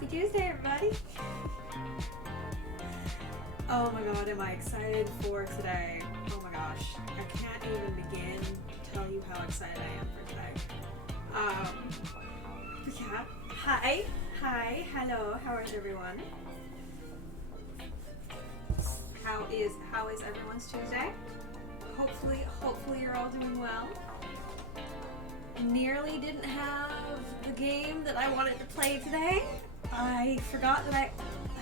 Happy Tuesday, everybody! Oh my god, am I excited for today. Oh my gosh. I can't even begin to tell you how excited I am for today. But yeah. Hi, hello, how is everyone? How is everyone's Tuesday? Hopefully you're all doing well. Nearly didn't have the game that I wanted to play today. I forgot that I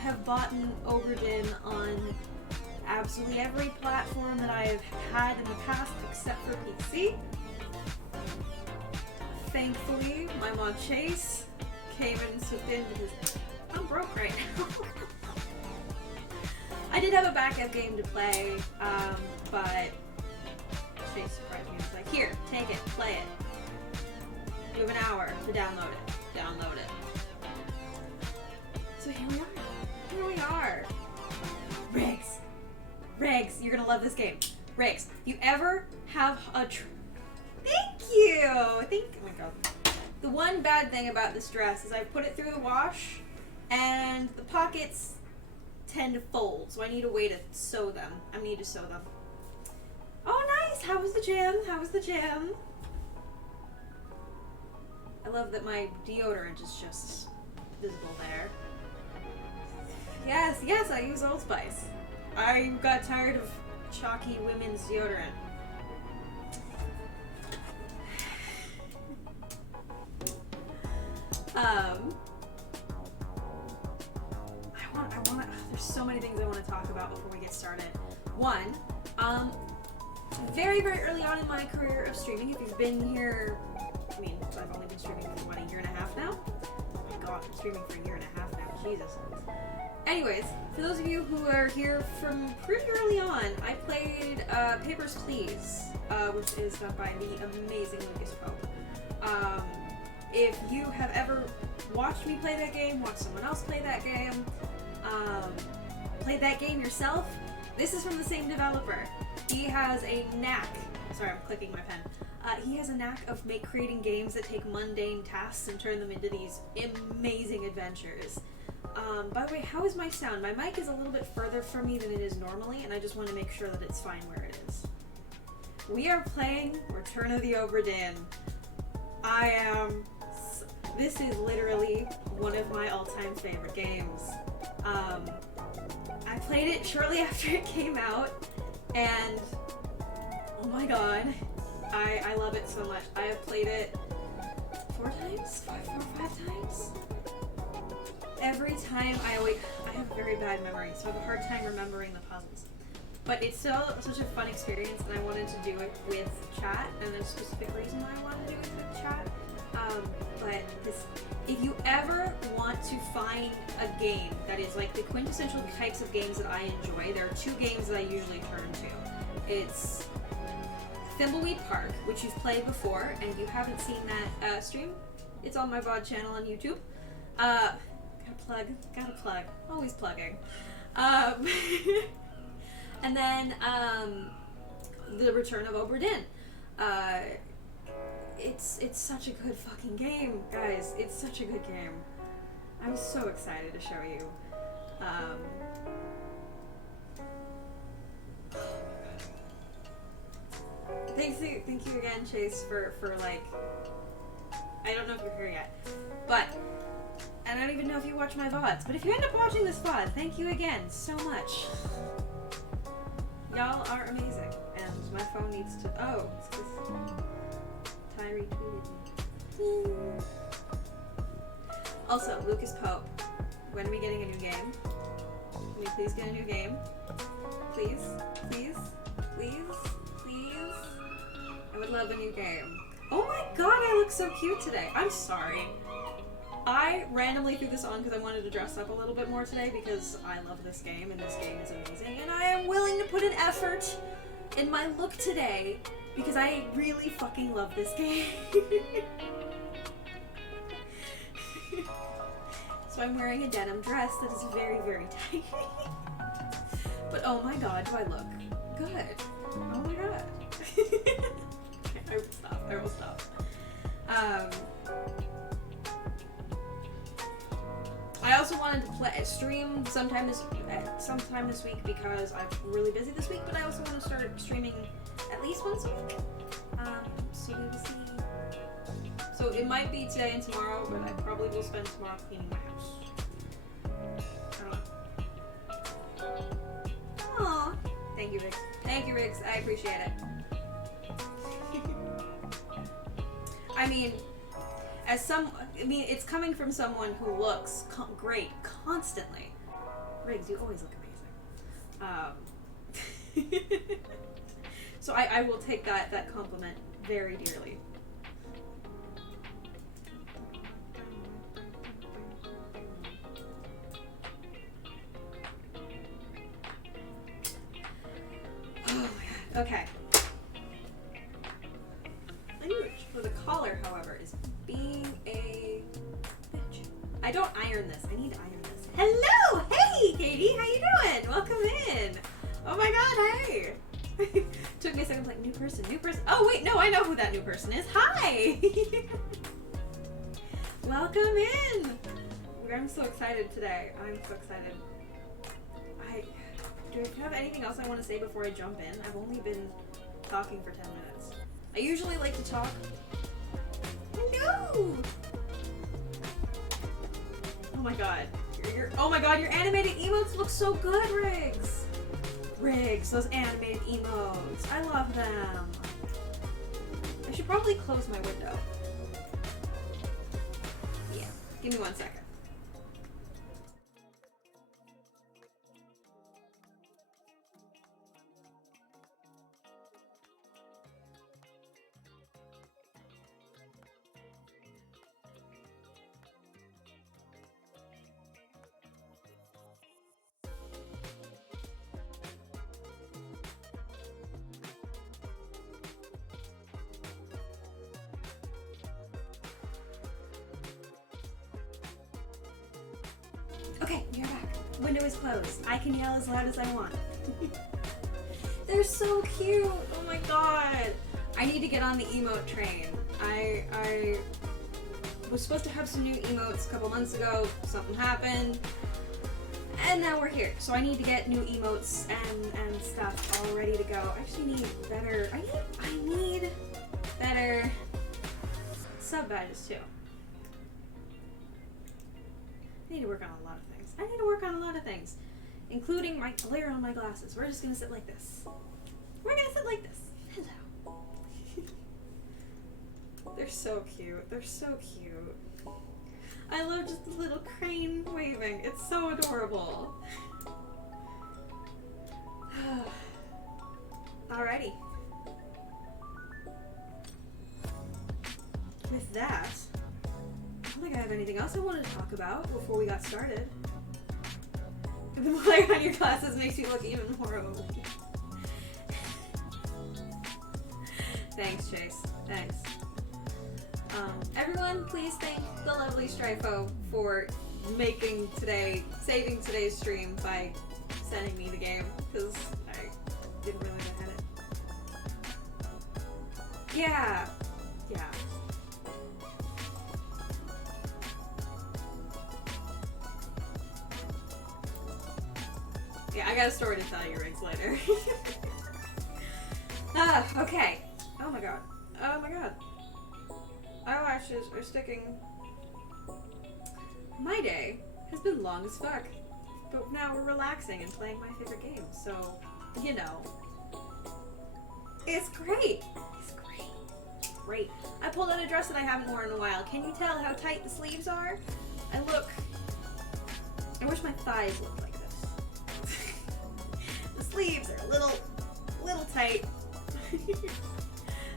have bought Obra Dinn on absolutely every platform that I've had in the past except for PC. Thankfully, my mod Chase came in and swooped in because I'm broke right now. I did have a backup game to play, but Chase surprised me. He was like, here, take it, play it. You have an hour to download it. Download it. So here we are. Regs, you're gonna love this game. Regs, you ever have a Thank you! Oh my god. The one bad thing about this dress is I've put it through the wash and the pockets tend to fold, so I need a way to sew them. I need to sew them. Oh nice! How was the gym? I love that my deodorant is just visible there. Yes, I use Old Spice. I got tired of chalky women's deodorant. There's so many things I want to talk about before we get started. One, very, very early on in my career of streaming, if you've been here, I mean, I've only been streaming for, what, a year and a half now? Oh my god, I'm streaming for a year and a half now, Jesus. Anyways, for those of you who are here from pretty early on, I played Papers, Please, which is done by the amazing Lucas Pope. If you have ever watched me play that game, watched someone else play that game, played that game yourself, this is from the same developer. He has a knack, sorry I'm clicking my pen, he has a knack of creating games that take mundane tasks and turn them into these amazing adventures. By the way, how is my sound? My mic is a little bit further from me than it is normally, and I just want to make sure that it's fine where it is. We are playing Return of the Obra Dinn. This is literally one of my all-time favorite games. I played it shortly after it came out, and oh my god, I love it so much. I have played it 4 times? 4 or 5 times? Every time I have very bad memory, so I have a hard time remembering the puzzles. But it's still such a fun experience, and I wanted to do it with chat, and there's a specific reason why I wanted to do it with chat. If you ever want to find a game that is like the quintessential types of games that I enjoy, there are 2 games that I usually turn to. It's Thimbleweed Park, which you've played before, and if you haven't seen that stream, it's on my VOD channel on YouTube. Gotta plug, always plugging. And then The Return of Obra Dinn. It's such a good fucking game, guys. It's such a good game. I'm so excited to show you. Thank you again, Chase, for like, I don't know if you're here yet, but I don't even know if you watch my VODs, but if you end up watching this VOD, thank you again so much. Y'all are amazing, and my phone needs to, oh, it's because Ty retweeted me. Also, Lucas Pope, when are we getting a new game? Can we please get a new game? Please? I would love a new game. Oh my god, I look so cute today. I'm sorry. I randomly threw this on because I wanted to dress up a little bit more today because I love this game and this game is amazing, and I am willing to put an effort in my look today because I really fucking love this game. So I'm wearing a denim dress that is very, very tight. But oh my god, do I look good. Oh my god. I will stop. I stream sometime this week because I'm really busy this week, but I also want to start streaming at least once a week. So we will see. So it might be today and tomorrow, but I probably will spend tomorrow cleaning my house. I don't know. Aww. Thank you, Riggs. Thank you, Riggs. I appreciate it. I mean, it's coming from someone who looks great constantly. Riggs, you always look amazing. So I will take that compliment very dearly. Oh my god. Okay. For the collar, however, is being a bitch. I don't iron this. I need to iron this. Hello! Hey, Katie! How you doing? Welcome in! Oh my god, hey! Took me a second to like, new person. Oh wait, no, I know who that new person is. Hi! Welcome in! I'm so excited today. I'm so excited. Do I have anything else I want to say before I jump in? I've only been talking for 10 minutes. I usually like to talk. No! Oh my god. Oh my god, your animated emotes look so good, Riggs! Riggs, those animated emotes. I love them. I should probably close my window. Yeah. Give me 1 second. Okay, you're back. Window is closed. I can yell as loud as I want. They're so cute. Oh my god. I need to get on the emote train. I was supposed to have some new emotes a couple months ago. Something happened. And now we're here. So I need to get new emotes and stuff all ready to go. I actually need better... I need better sub badges too. I need to work on a lot of things. Including my glare on my glasses. We're just gonna sit like this. Hello. They're so cute. I love just the little crane waving. It's so adorable. Alrighty. With that, I don't think I have anything else I wanted to talk about before we got started. The glare on your glasses makes you look even more old. Thanks, Chase. Thanks. Everyone, please thank the lovely Strifo for saving today's stream by sending me the game, because I didn't really know how to. Yeah. Yeah, I got a story to tell you, Riggs, later. Okay. Oh my god. Eyelashes are sticking. My day has been long as fuck. But now we're relaxing and playing my favorite game, so, you know. It's great. Great. I pulled out a dress that I haven't worn in a while. Can you tell how tight the sleeves are? I wish my thighs looked like this. The sleeves are a little tight.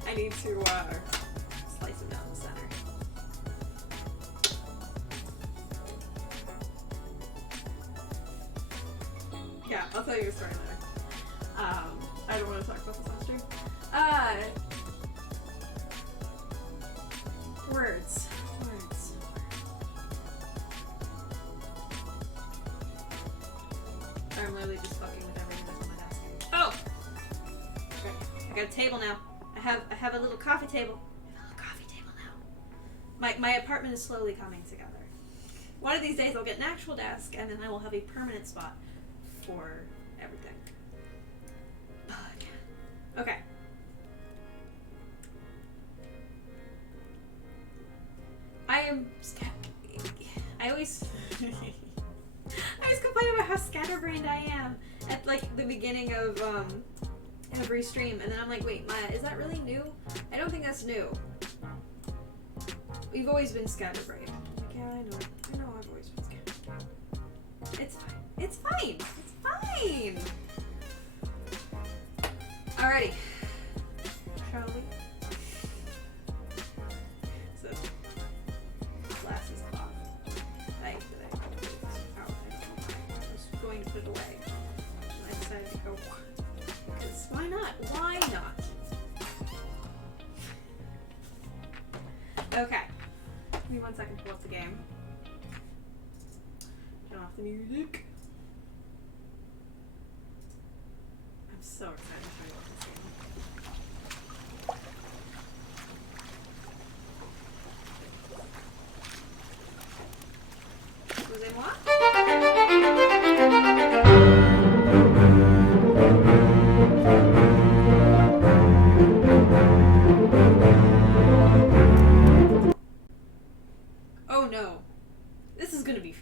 I need to slice them down the center. Yeah, I'll tell you a story later. I don't want to talk about this on stream. Words. I'm literally just fucking with everything that's on my desk. Oh! Okay. I got a table now. I have a little coffee table. Now. My apartment is slowly coming together. One of these days I'll get an actual desk, and then I will have a permanent spot for everything. Okay. I always complain about how scatterbrained I am at like the beginning of every stream, and then I'm like, wait, Maya, is that really new? I don't think that's new. We've always been scatterbrained. Like, yeah, I know I've always been scatterbrained. It's fine. It's fine. It's fine. Alrighty. Shall we? So, glasses off. I was going to put it away. And I decided to go, because why not? Why not? Okay. Give me 1 second to pull up the game. Turn off the music. I'm so excited to show you this game. Excusez-moi. Oh no. This is gonna be...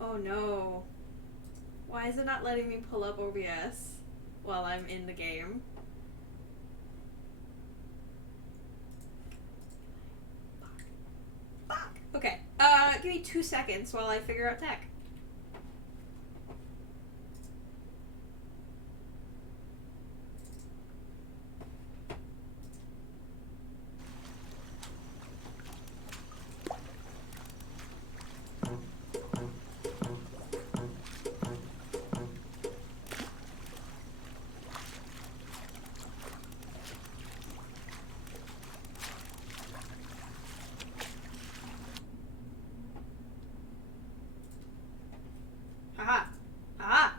Oh no. Why is it not letting me pull up OBS while I'm in the game? Fuck. Okay. Give me 2 seconds while I figure out tech. Aha! Aha!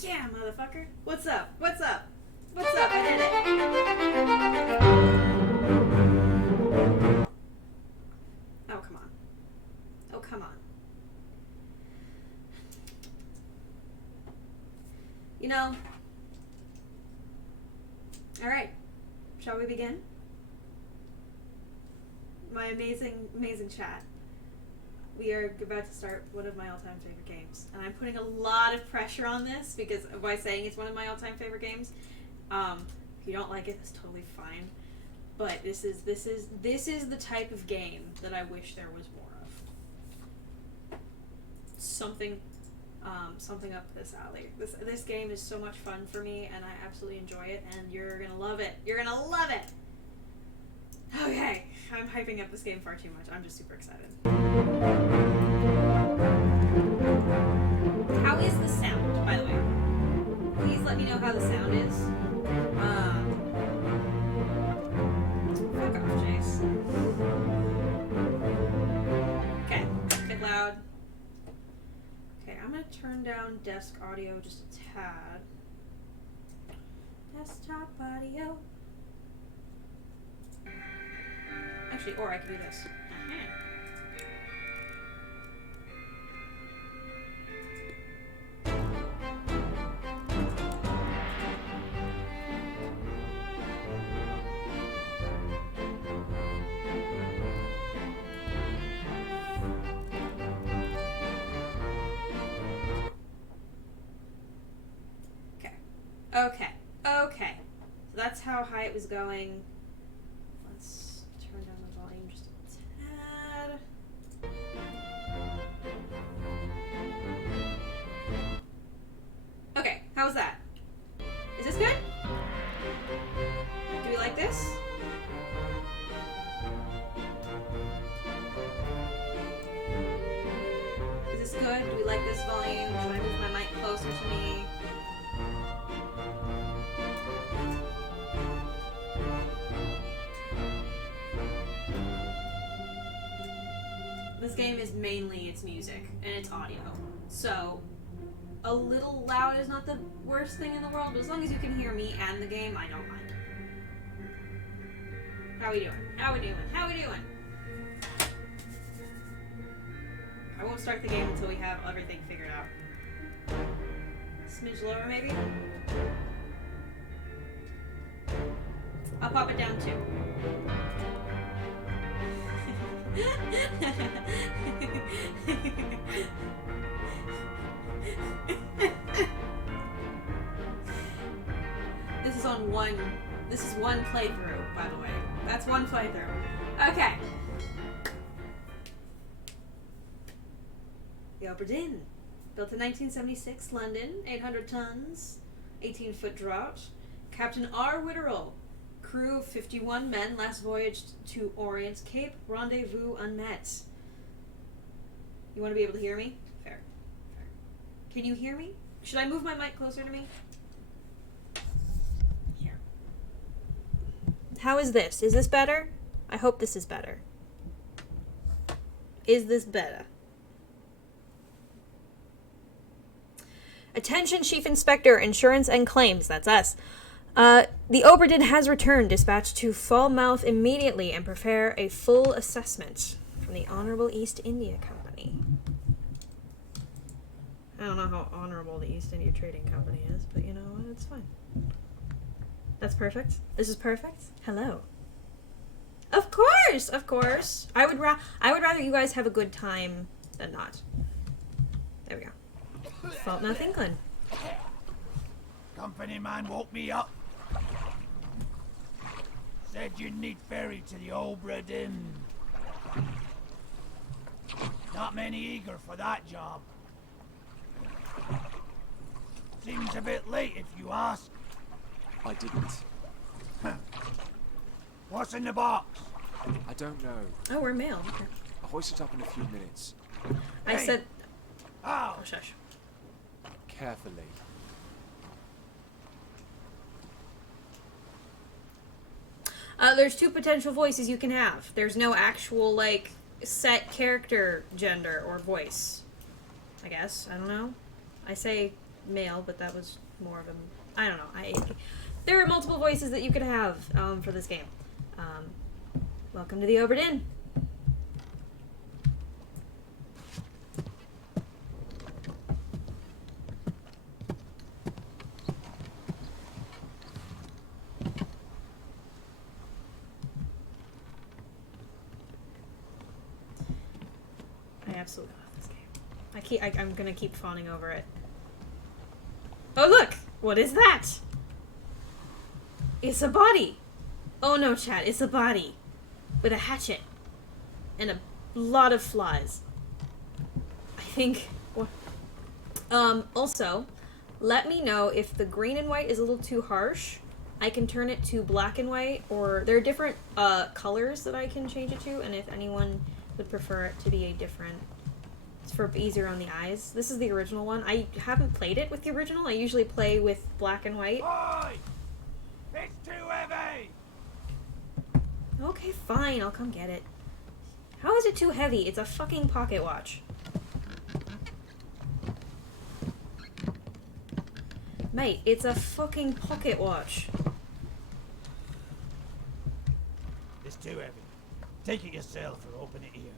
Yeah, motherfucker! What's up? What's up? What's up? I did it! Oh, come on. Oh, come on. You know... Alright. Shall we begin? My amazing chat. We are about to start one of my all-time favorite games, and I'm putting a lot of pressure on this because by saying it's one of my all-time favorite games. If you don't like it, that's totally fine. But this is the type of game that I wish there was more of. Something up this alley. This game is so much fun for me, and I absolutely enjoy it, and you're gonna love it. You're gonna love it. Okay, I'm hyping up this game far too much. I'm just super excited. How is the sound, by the way? Please let me know how the sound is. Fuck off, Jace. Okay, a bit loud. Okay, I'm gonna turn down desk audio just a tad. Desktop audio. Actually, or I could do this. Okay. Okay. So that's how high it was going. Let's turn down the volume just a tad. Okay, how's that? Is this good? Do we like this? Is this good? Do we like this volume? Should I move my mic closer to me? This game is mainly its music and its audio. So, a little loud is not the worst thing in the world, but as long as you can hear me and the game, I don't mind. How we doing? How we doing? How we doing? I won't start the game until we have everything figured out. Smidge lower, maybe? I'll pop it down too. This is one playthrough, by the way. That's one playthrough. Okay. The Obra Dinn. Built in 1976, London, 800 tons, 18-foot draught. Captain R. Witterell. Crew of 51 men, last voyage to Orient Cape, rendezvous unmet. You want to be able to hear me? Fair. Can you hear me? Should I move my mic closer to me? Here. How is this? Is this better? I hope this is better. Is this better? Attention, Chief Inspector, Insurance and Claims. That's us. The Obra Dinn has returned. Dispatched to Falmouth immediately and prepare a full assessment from the Honorable East India Company. I don't know how honorable the East India Trading Company is, but you know what? It's fine. That's perfect. This is perfect. Hello. Of course, of course. I would rather you guys have a good time than not. There we go. Falmouth, England. Company man woke me up. Said you'd need ferry to the Obra Dinn. Not many eager for that job. Seems a bit late if you ask. I didn't. What's in the box? I don't know. Oh, we're male. Okay. I'll hoist it up in a few minutes. I said... How? Oh, shush. Carefully. There's two potential voices you can have. There's no actual, like, set character gender or voice. I guess. I don't know. I say male, but that was more of a... I don't know. There are multiple voices that you could have for this game. Welcome to the Obra Dinn. I absolutely love this game. I'm gonna keep fawning over it. Oh look! What is that? It's a body! Oh no, chat, it's a body. With a hatchet. And a lot of flies. I think... also, let me know if the green and white is a little too harsh. I can turn it to black and white, or there are different colors that I can change it to, and if anyone would prefer it to be a different... It's for easier on the eyes. This is the original one. I haven't played it with the original. I usually play with black and white. Oi! It's too heavy! Okay, fine. I'll come get it. How is it too heavy? It's a fucking pocket watch. Mate, it's a fucking pocket watch. It's too heavy. Take it yourself or open it here.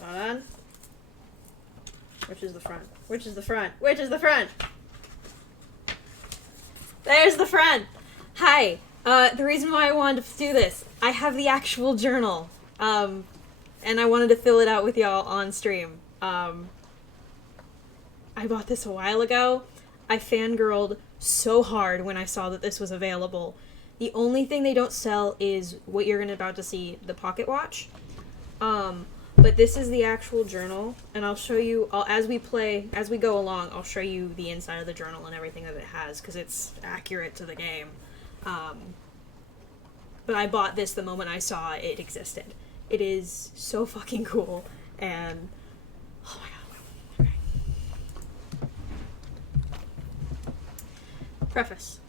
Hold on. Which is the front? Which is the front? Which is the front? There's the front! Hi! The reason why I wanted to do this, I have the actual journal. And I wanted to fill it out with y'all on stream. I bought this a while ago. I fangirled so hard when I saw that this was available. The only thing they don't sell is what you're about to see, the pocket watch. But this is the actual journal, and I'll show you, as we go along, I'll show you the inside of the journal and everything that it has, because it's accurate to the game. But I bought this the moment I saw it existed. It is so fucking cool, and oh my god. Okay. Preface.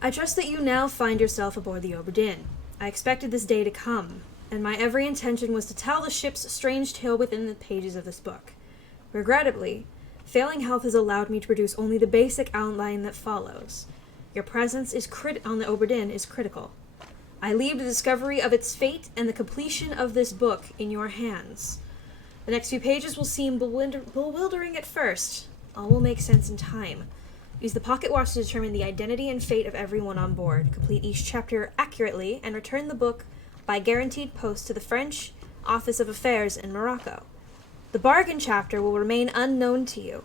I trust that you now find yourself aboard the Obra Dinn. I expected this day to come, and my every intention was to tell the ship's strange tale within the pages of this book. Regrettably, failing health has allowed me to produce only the basic outline that follows. Your presence on the Obra Dinn is critical. I leave the discovery of its fate and the completion of this book in your hands. The next few pages will seem bewildering at first. All will make sense in time. Use the pocket watch to determine the identity and fate of everyone on board. Complete each chapter accurately and return the book by guaranteed post to the French Office of Affairs in Morocco. The bargain chapter will remain unknown to you.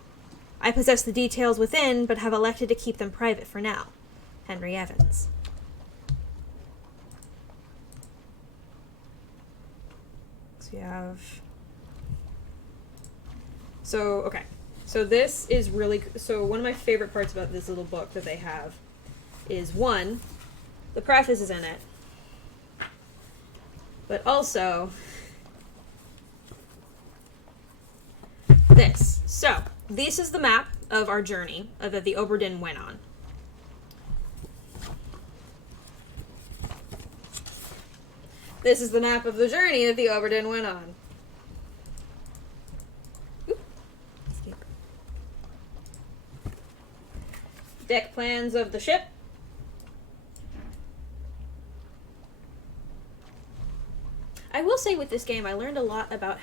I possess the details within, but have elected to keep them private for now. Henry Evans. So you have... okay. So this is really... So one of my favorite parts about this little book that they have is, one, the preface is in it. But also... this. So, this is the map of our journey that the Obra Dinn went on. This is the map of the journey that the Obra Dinn went on. Oop. Escape. Deck plans of the ship. I will say with this game, I learned a lot about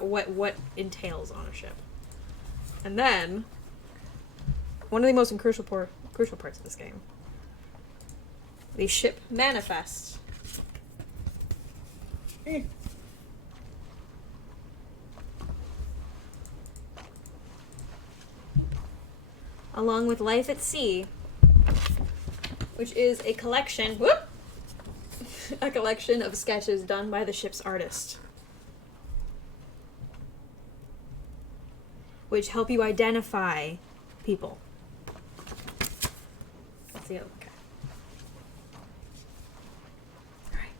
what entails on a ship. And then, one of the most crucial parts of this game. The ship manifest. Along with Life at Sea, which is a collection, a collection of sketches done by the ship's artist, which help you identify people. Let's see. Okay. All right.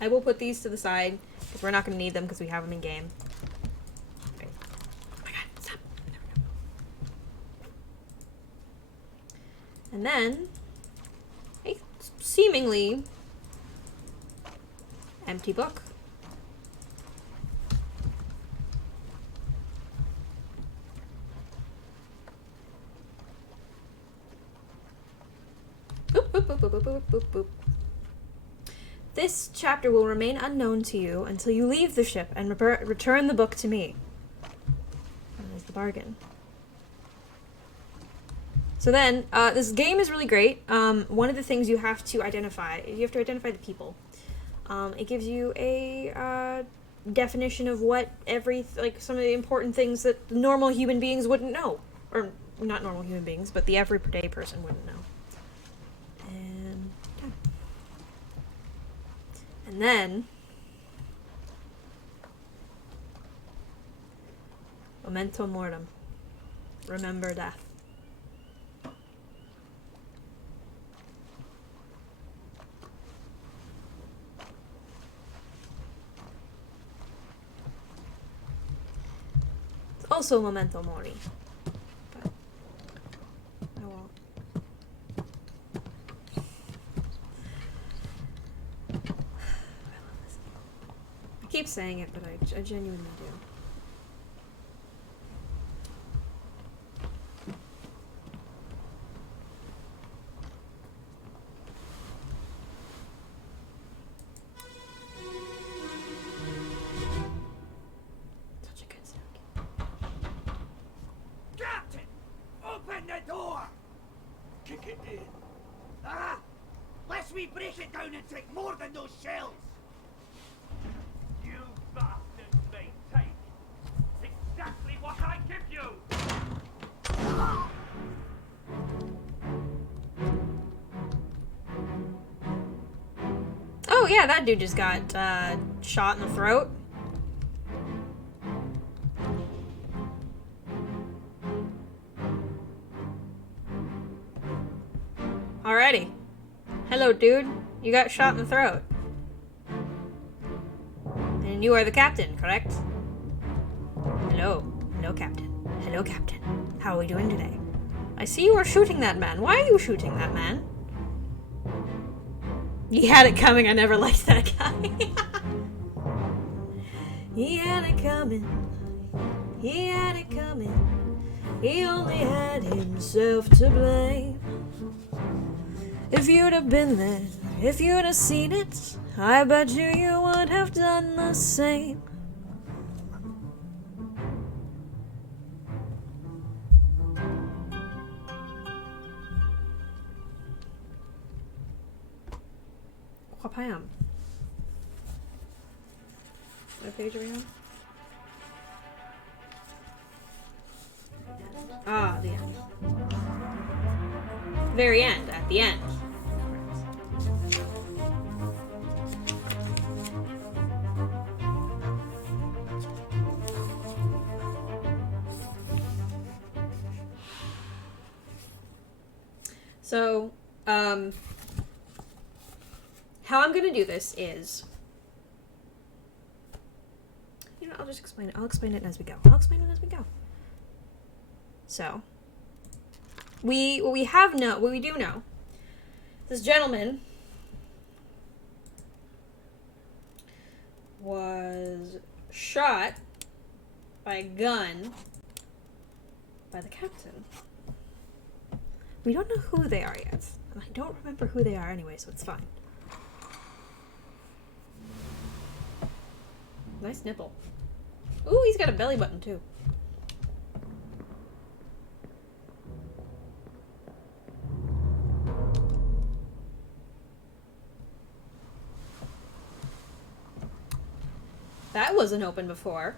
I will put these to the side because we're not going to need them because we have them in game. Okay. Oh my god! Stop. There we go. And then a seemingly empty book. Boop, boop, boop, boop, boop, boop, boop, boop. This chapter will remain unknown to you until you leave the ship and return the book to me. That is the bargain. So then, this game is really great. One of the things you have to identify the people. It gives you a definition of what some of the important things that normal human beings wouldn't know. Or, not normal human beings, but the everyday person wouldn't know. And then, memento mortem. Remember death. It's also memento mori. But I won't. I keep saying it, but I genuinely do. Such a good sound. Captain! Open the door! Kick it in. Ah! Lest we break it down and take more than those shells! You bastards may take exactly what I give you! Oh yeah, that dude just got shot in the throat. Alrighty. Hello, dude. You got shot in the throat. And you are the captain, correct? Hello. Hello, Captain. Hello, Captain. How are we doing today? I see you are shooting that man. Why are you shooting that man? He had it coming. I never liked that guy. He had it coming. He had it coming. He only had himself to blame. If you'd have been there, if you'd have seen it, I bet you would have done the same. What page are we on? Ah, the end. Very end, at the end. So, how I'm gonna do this is, you know, I'll just explain it. I'll explain it as we go. So, what we do know, this gentleman was shot by a gun by the captain. We don't know who they are yet. And I don't remember who they are anyway, so it's fine. Nice nipple. Ooh, he's got a belly button too. That wasn't open before.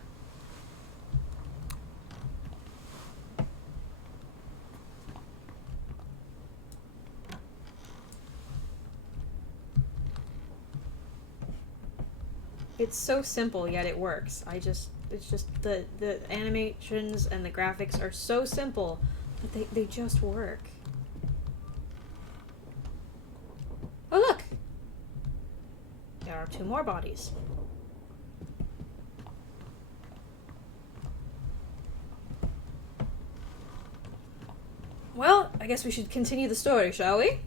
It's so simple, yet it works. It's just the animations and the graphics are so simple, but they just work. Oh, look! There are 2 more bodies. Well, I guess we should continue the story, shall we?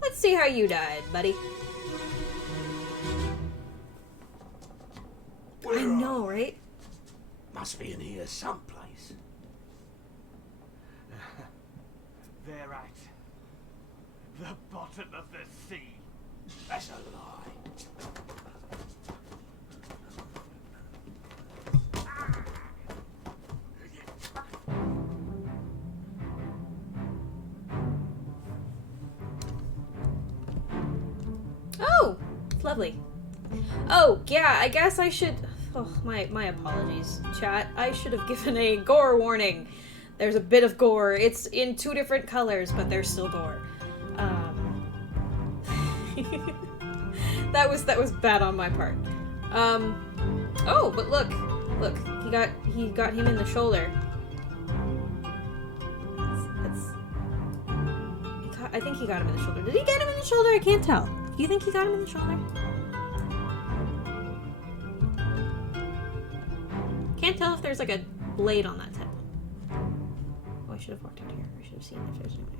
Let's see how you died, buddy. I know, right? Must be in here someplace. They're at the bottom of the sea. That's a lie. Oh, lovely. Oh, yeah, I guess I should... Oh, my apologies, chat. I should have given a gore warning. There's a bit of gore. It's in 2 different colors, but there's still gore. That was bad on my part. Oh, but look, he got him in the shoulder. I think he got him in the shoulder. Did he get him in the shoulder? I can't tell. Do you think he got him in the shoulder? Can't tell if there's like a blade on that tip. Oh, I should have walked out here. I should have seen if there's no way.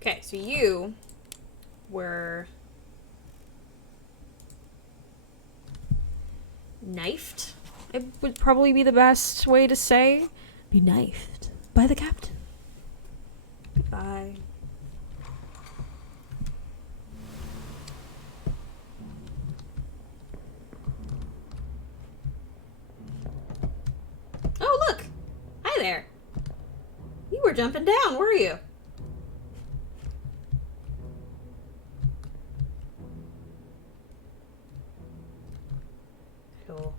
Okay, so you were knifed. It would probably be the best way to say. Be knifed by the captain. Goodbye. Oh, look! Hi there. You were jumping down, were you? Cool.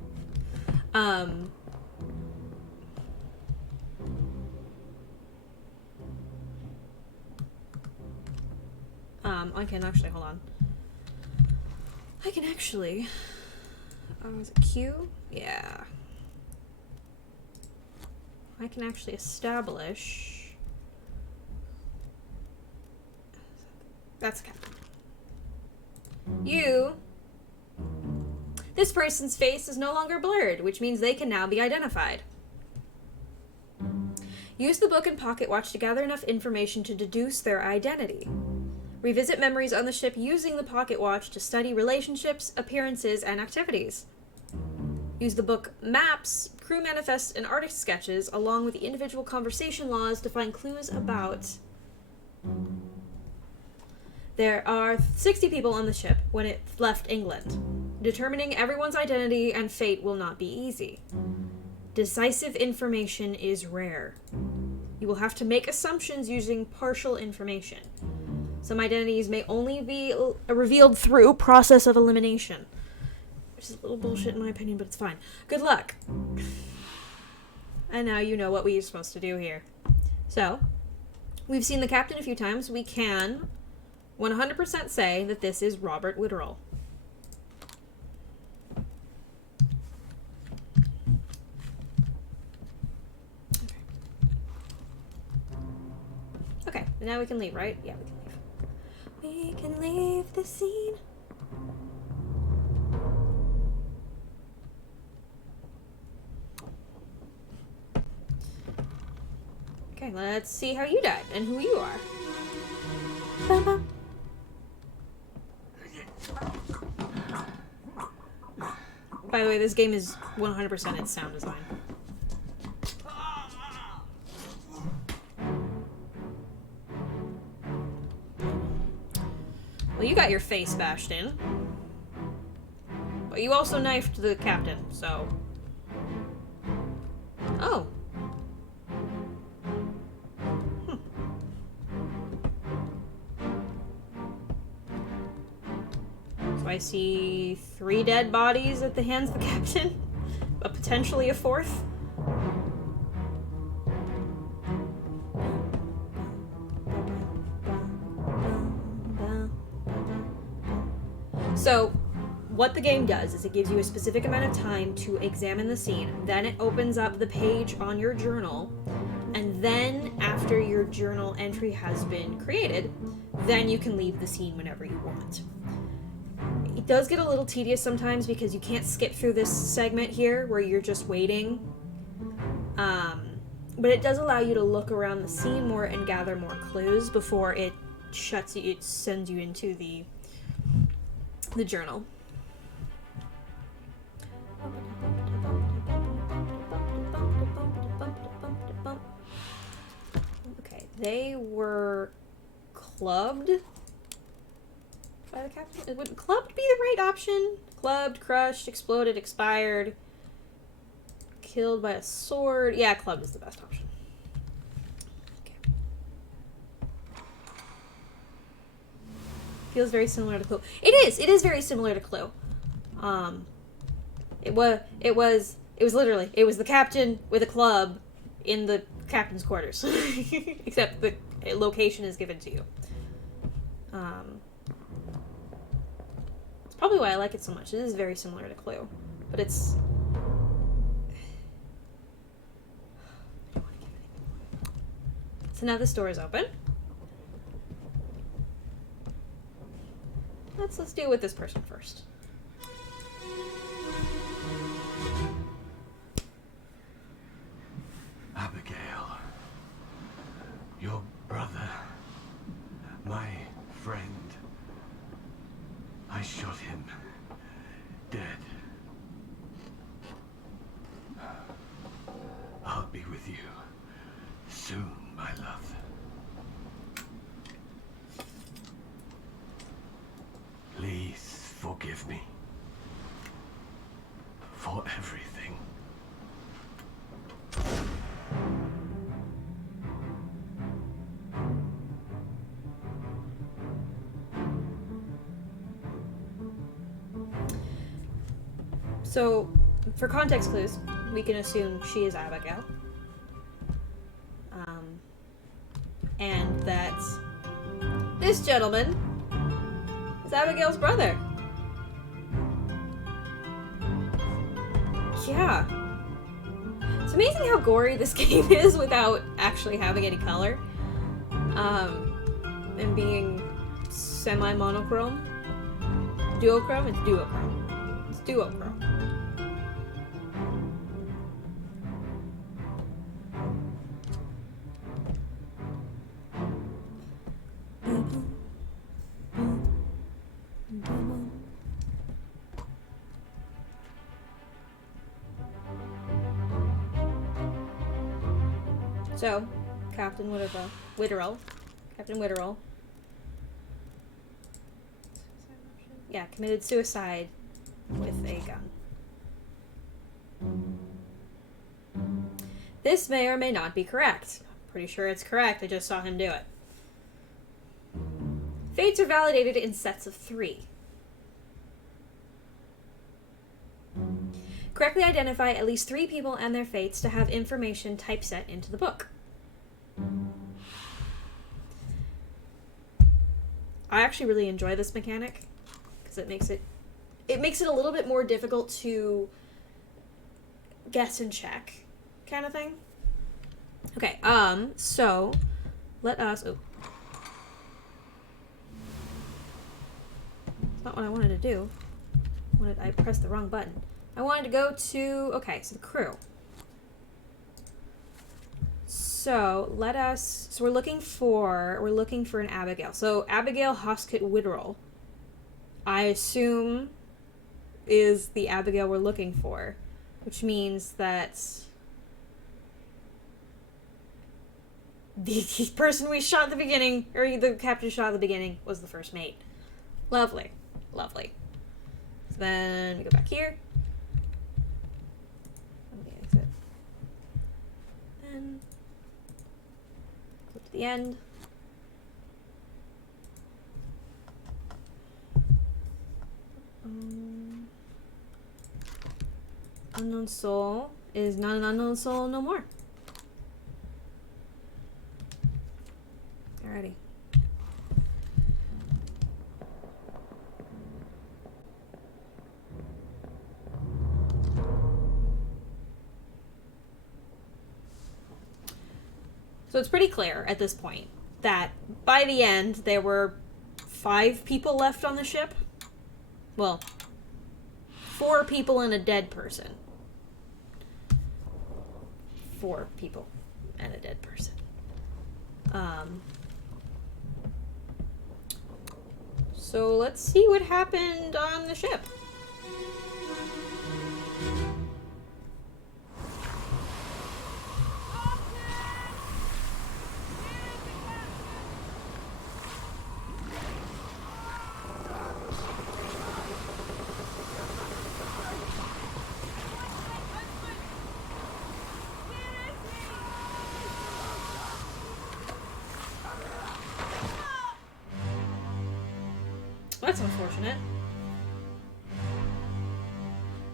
I can actually, hold on. I can actually... is it Q? Yeah. I can actually establish... That's Captain. You... This person's face is no longer blurred, which means they can now be identified. Use the book and pocket watch to gather enough information to deduce their identity. Revisit memories on the ship using the pocket watch to study relationships, appearances, and activities. Use the book maps, crew manifests, and artist sketches, along with the individual conversation logs to find clues about... There are 60 people on the ship when it left England. Determining everyone's identity and fate will not be easy. Decisive information is rare. You will have to make assumptions using partial information. Some identities may only be revealed through process of elimination. Which is a little bullshit in my opinion, but it's fine. Good luck! And now you know what we're supposed to do here. So, we've seen the captain a few times. We can 100% say that this is Robert Witterell. Okay, and now we can leave, right? Yeah, we can leave. We can leave the scene. Okay, let's see how you died and who you are. Ba-ba. By the way, this game is 100% its sound design. Well, you got your face bashed in. But you also knifed the captain, so... Oh. So I see 3 dead bodies at the hands of the captain, but potentially a 4th. So, what the game does is it gives you a specific amount of time to examine the scene, then it opens up the page on your journal, and then after your journal entry has been created, then you can leave the scene whenever you want. It does get a little tedious sometimes because you can't skip through this segment here where you're just waiting. But it does allow you to look around the scene more and gather more clues before it shuts you, it sends you into the journal. Okay, they were clubbed by the captain. Would clubbed be the right option? Clubbed, crushed, exploded, expired, killed by a sword. Yeah, clubbed is the best option. Okay. Feels very similar to Clue. It is very similar to Clue. It was literally the captain with a club in the captain's quarters. Except the location is given to you. It's probably why I like it so much. It is very similar to Clue. But it's... So now this door is open. Let's deal with this person first. Abigail, your brother, my friend. I shot him dead. I'll be with you soon, my love. Please forgive me for everything. So, for context clues, we can assume she is Abigail. And that this gentleman It's Abigail's brother. Yeah. It's amazing how gory this game is without actually having any color. And being semi-monochrome. Duochrome? It's duochrome. It's duochrome. So, Captain Witterell. Yeah, committed suicide with a gun. This may or may not be correct. Pretty sure it's correct, I just saw him do it. Fates are validated in sets of 3. Correctly identify at least 3 people and their fates to have information typeset into the book. I actually really enjoy this mechanic because it makes it a little bit more difficult to guess and check kind of thing. Okay, so let us it's not what I wanted to do. I pressed the wrong button. I wanted to go to okay, so the crew. So we're looking for an Abigail. So Abigail Hoskett Witterell, I assume, is the Abigail we're looking for, which means that the person we shot at the beginning, or the captain shot at the beginning, was the first mate. Lovely, lovely. So then we go back here. Let me exit. Then go to the end. Unknown soul is not an unknown soul no more. Alrighty. So it's pretty clear at this point that by the end there were 5 people left on the ship. Well, 4 people and a dead person. 4 people and a dead person. So let's see what happened on the ship. That's unfortunate.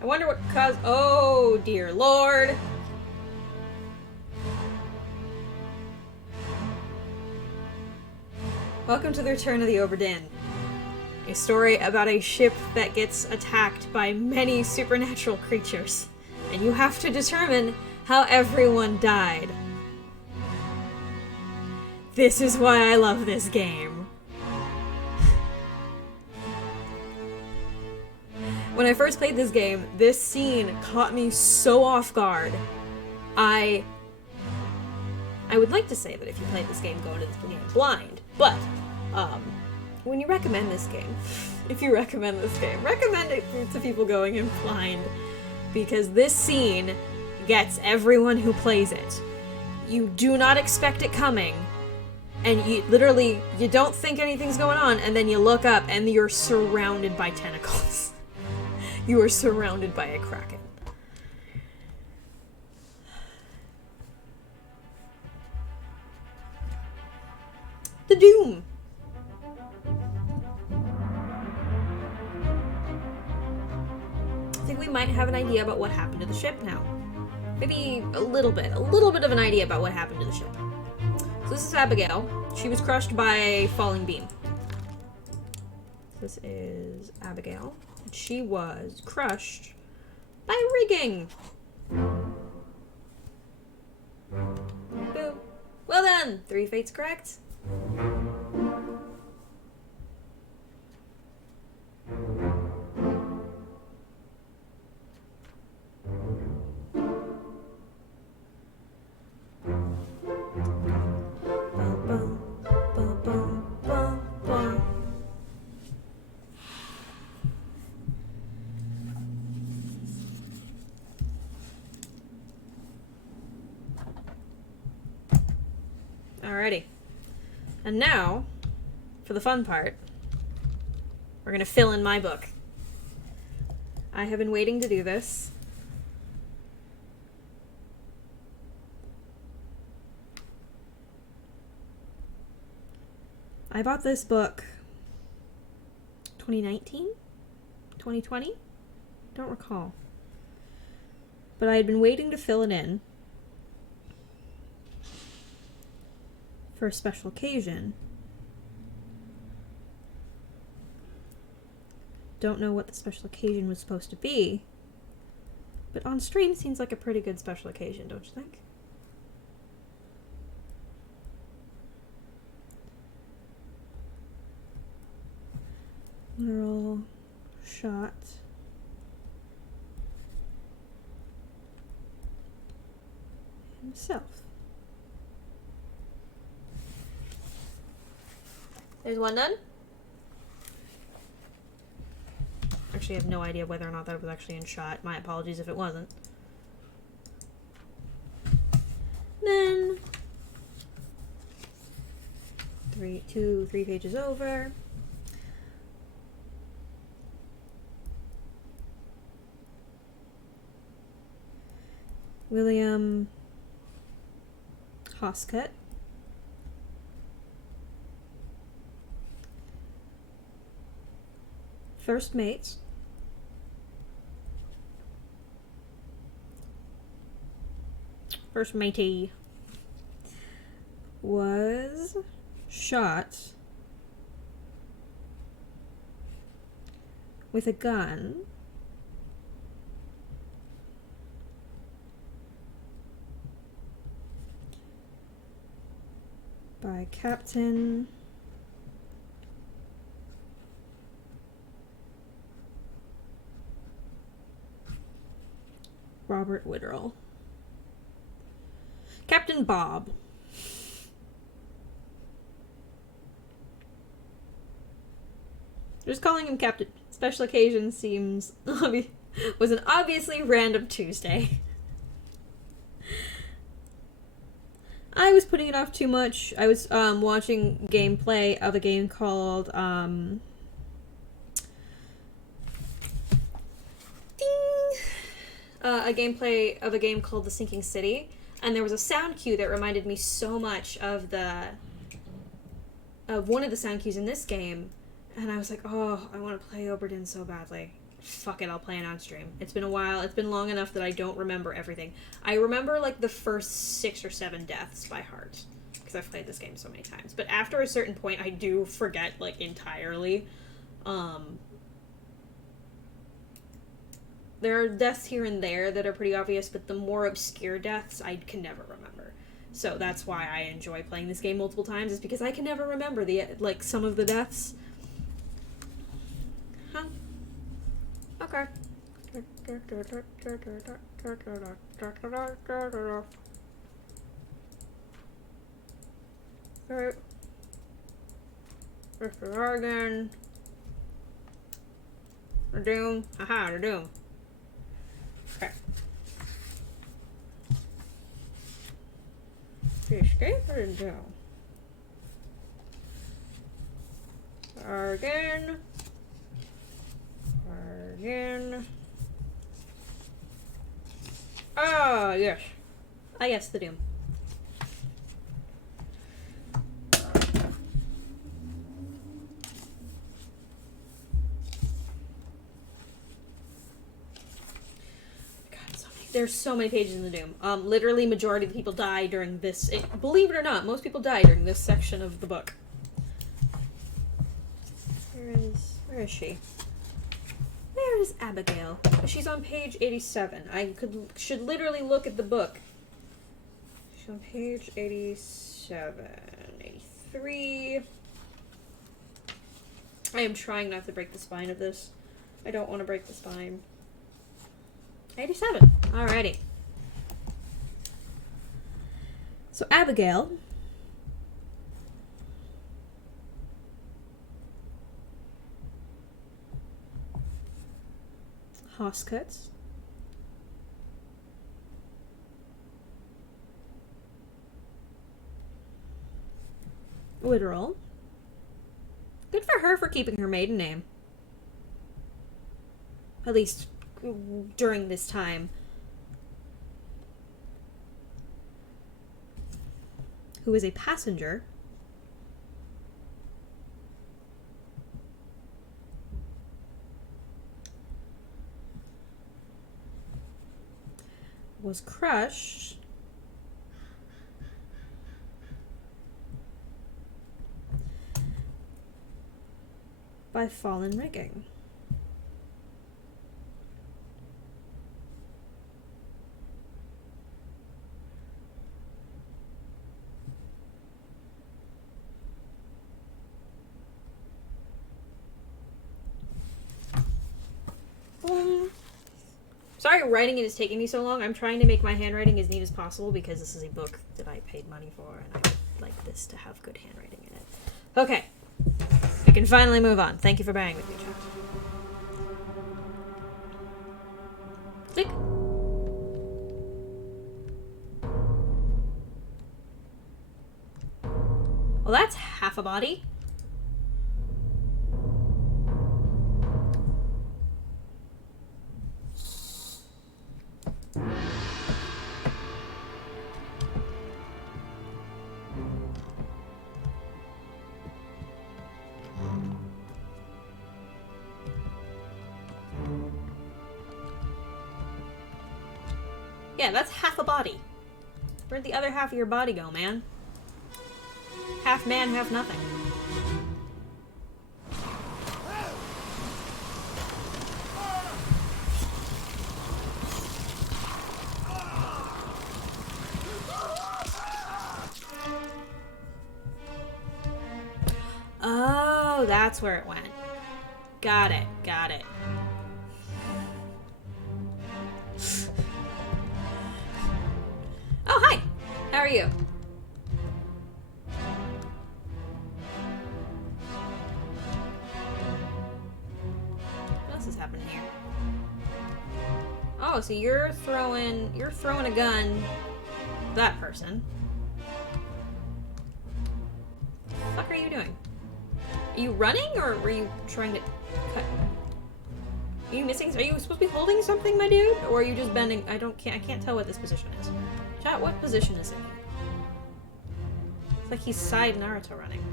I wonder what caused... Oh, dear Lord. Welcome to the return of the Obra Dinn. A story about a ship that gets attacked by many supernatural creatures. And you have to determine how everyone died. This is why I love this game. When I first played this game, this scene caught me so off guard. I would like to say that if you played this game, go into this game blind. But, when you recommend this game, if you recommend this game, recommend it to people going in blind. Because this scene gets everyone who plays it. You do not expect it coming. And you don't think anything's going on, and then you look up and you're surrounded by tentacles. You are surrounded by a kraken. The Doom. I think we might have an idea about what happened to the ship now. Maybe a little bit of an idea about what happened to the ship. So this is Abigail. She was crushed by a falling beam. This is Abigail. She was crushed by rigging. Boo. Well done! 3 fates correct. Alrighty. And now, for the fun part, we're gonna fill in my book. I have been waiting to do this. I bought this book 2019? 2020? Don't recall. But I had been waiting to fill it in for a special occasion. Don't know what the special occasion was supposed to be, but on stream seems like a pretty good special occasion, don't you think? Literal shot. Himself. There's one done. Actually, I have no idea whether or not that was actually in shot. My apologies if it wasn't. Then 3 pages over. William Hoscutt. First mates. First matey was shot with a gun by Captain Robert Witterell. Captain Bob. Just calling him Captain. Special occasion seems was an obviously random Tuesday. I was putting it off too much. I was watching gameplay of a game called a gameplay of a game called The Sinking City, and there was a sound cue that reminded me so much of one of the sound cues in this game, and I was like, oh, I want to play Obra Dinn so badly. Fuck it, I'll play it on stream. It's been a while. It's been long enough that I don't remember everything. I remember like the first 6 or 7 deaths by heart because I've played this game so many times. But after a certain point, I do forget like entirely. There are deaths here and there that are pretty obvious, but the more obscure deaths I can never remember. So that's why I enjoy playing this game multiple times, is because I can never remember some of the deaths. Huh? Okay. Alright. Mr. Oregon. The Doom. Aha, the Doom. Okay. To escape or to go? Again. Again. Ah, yes. Ah, yes, the Doom. There's so many pages in the Doom. Literally, majority of the people die during this. Believe it or not, most people die during this section of the book. There is Where is she? Where is Abigail? She's on page 87. Should literally look at the book. She's on page 87, 83. I am trying not to break the spine of this. I don't want to break the spine. 87. Alrighty. So Abigail Hoskutz Witterell. Good for her for keeping her maiden name. At least during this time. Who is a passenger was crushed by fallen rigging. Sorry writing it is taking me so long. I'm trying to make my handwriting as neat as possible because this is a book that I paid money for and I would like this to have good handwriting in it. Okay. I can finally move on. Thank you for bearing with me, chat. Click. Well, that's half a body. Yeah, that's half a body. Where'd the other half of your body go, man? Half man, half nothing. Oh, that's where it went. Got it, got it. Oh, hi! How are you? What else is happening here? Oh, so you're throwing a gun at that person. What the fuck are you doing? Are you running or were you trying to cut? Are you missing? Are you supposed to be holding something, my dude? Or are you just bending? I can't tell what this position is. Chat, what position is it in? It's like he's side Naruto running.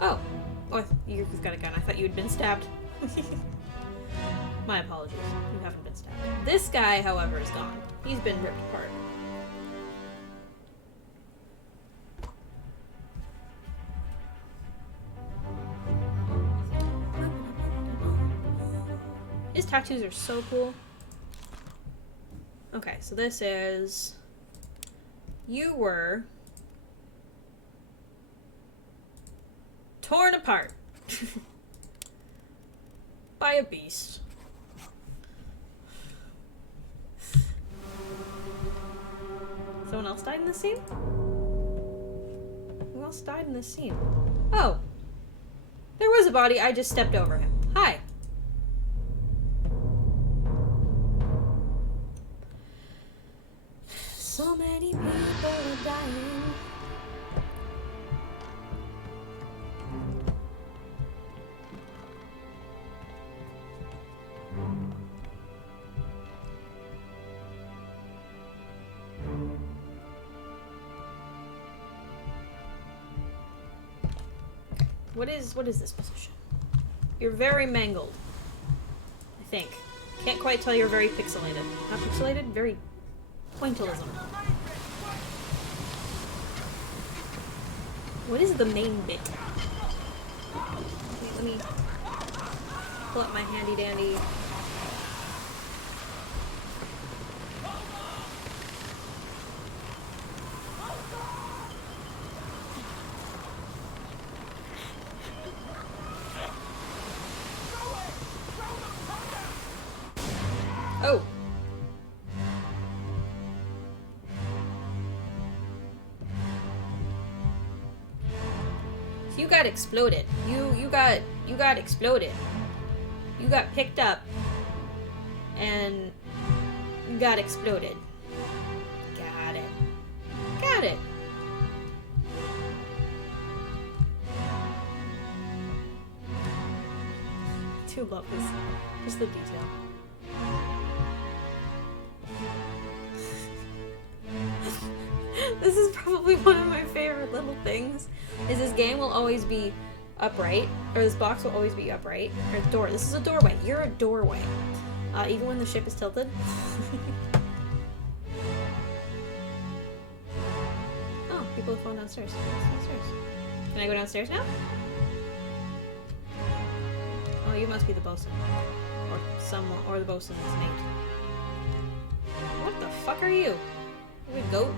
Oh. Oh, you've got a gun. I thought you had been stabbed. My apologies. You haven't been stabbed. This guy, however, is gone. He's been ripped apart. His tattoos are so cool. Okay, so this is... You were... torn apart. By a beast. Someone else died in this scene? Who else died in this scene? Oh. There was a body, I just stepped over him. Hi. So many people are dying. What is this position? You're very mangled. I think. Can't quite tell, you're very pixelated. Not pixelated, very pointillism. What is the main bit? Okay, let me... pull up my handy dandy. Oh. You got exploded. You got exploded. You got picked up and you got exploded. Got it. Got it. I do love this. Just the detail. This is probably one of my favorite little things. Is this game will always be upright, or this box will always be upright, or door. This is a doorway. You're a doorway, even when the ship is tilted. Oh, people have fallen downstairs. Downstairs. Can I go downstairs now? Oh, you must be the bosun, or someone, or the bosun's mate. What the fuck are you? Are you a goat?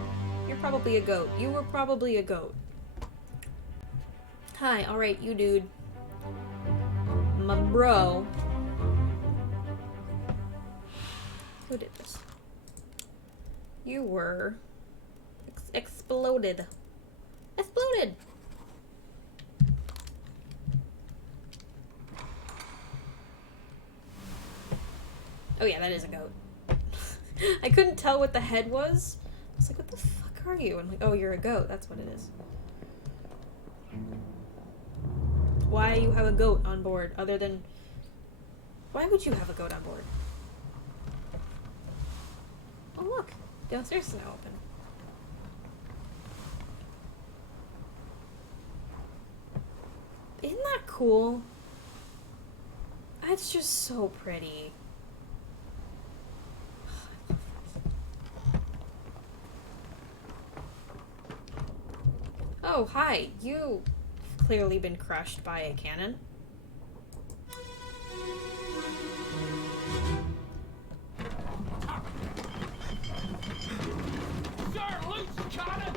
You're probably a goat. You were probably a goat. Hi, alright, you dude. My bro. Who did this? You were... exploded. Exploded! Oh yeah, that is a goat. I couldn't tell what the head was. I was like, what the fuck are you? I'm like, oh, you're a goat. That's what it is. Why you have a goat on board other than... Why would you have a goat on board? Oh, look. Downstairs is now open. Isn't that cool? That's just so pretty. Oh, hi. You've clearly been crushed by a cannon. Sir, loose cannon!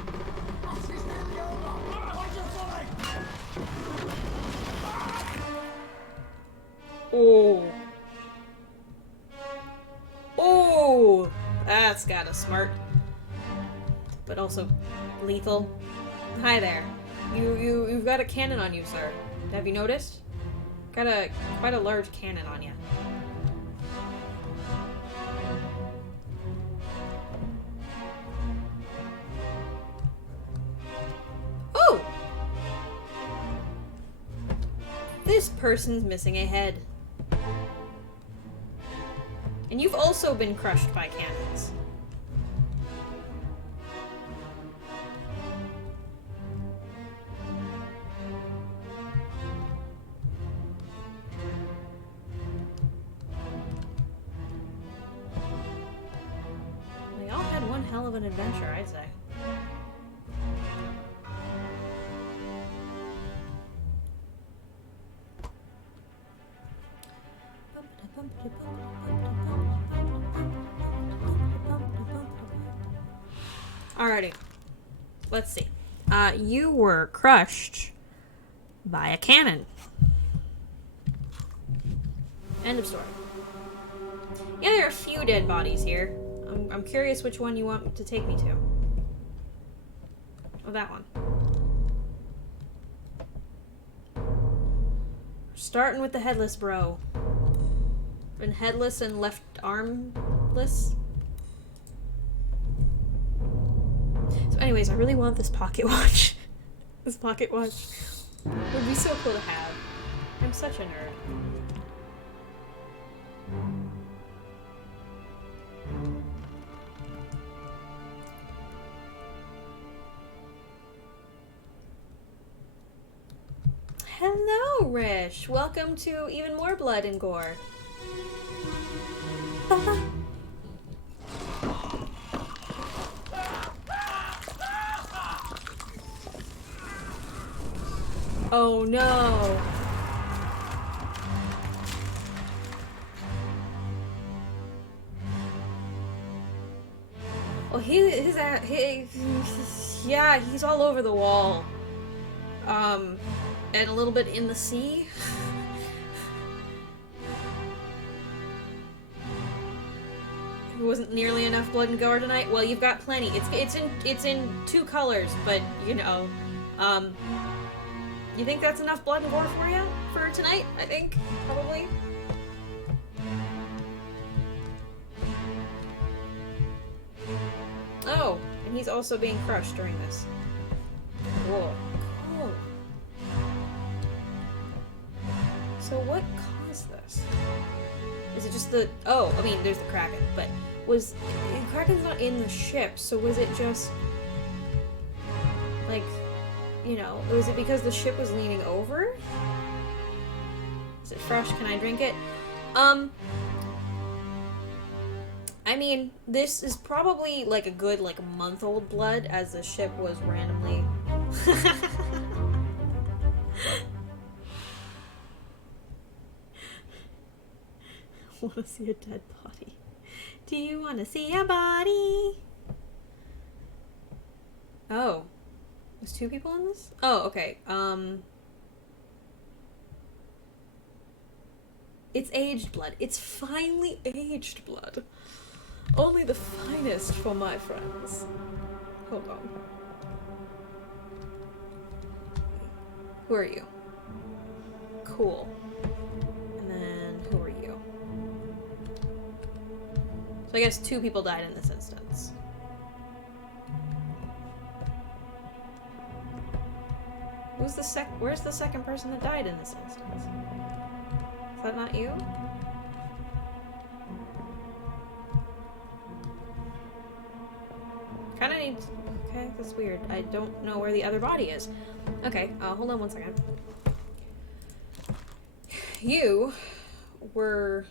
Oh. Oh! That's got a smart. But also lethal. Hi there. You've got a cannon on you, sir. Have you noticed? Got quite a large cannon on you. Oh! This person's missing a head. And you've also been crushed by cannons. They all had one hell of an adventure, I'd say. Alrighty. Let's see. You were crushed by a cannon. End of story. Yeah, there are a few dead bodies here. I'm curious which one you want to take me to. Oh, that one. Starting with the headless bro. And headless and left armless. So anyways, I really want this pocket watch. This pocket watch would be so cool to have. I'm such a nerd. Hello, Rish. Welcome to even more blood and gore. Oh no. Well, yeah, he's all over the wall. And a little bit in the sea. It wasn't nearly enough blood and gore tonight. Well, you've got plenty. It's in 2 colors, but you know, you think that's enough blood and gore for you for tonight? I think probably. Oh, and he's also being crushed during this. Cool. Cool. So what caused this? Is it just the... Oh, I mean, there's the Kraken, but was... Kraken's not in the ship, so was it just... Like, you know, was it because the ship was leaning over? Is it fresh? Can I drink it? I mean, this is probably like a good, like, month-old blood, as the ship was randomly... Want to see a dead body? Do you want to see a body? Oh. There's 2 people in this? Oh, okay. It's aged blood. It's finely aged blood. Only the finest for my friends. Hold on. Who are you? Cool. And then, who are you? So I guess 2 people died in this instance. Where's the second person that died in this instance? Is that not you? Kinda need... Okay, that's weird. I don't know where the other body is. Okay, hold on one second. You were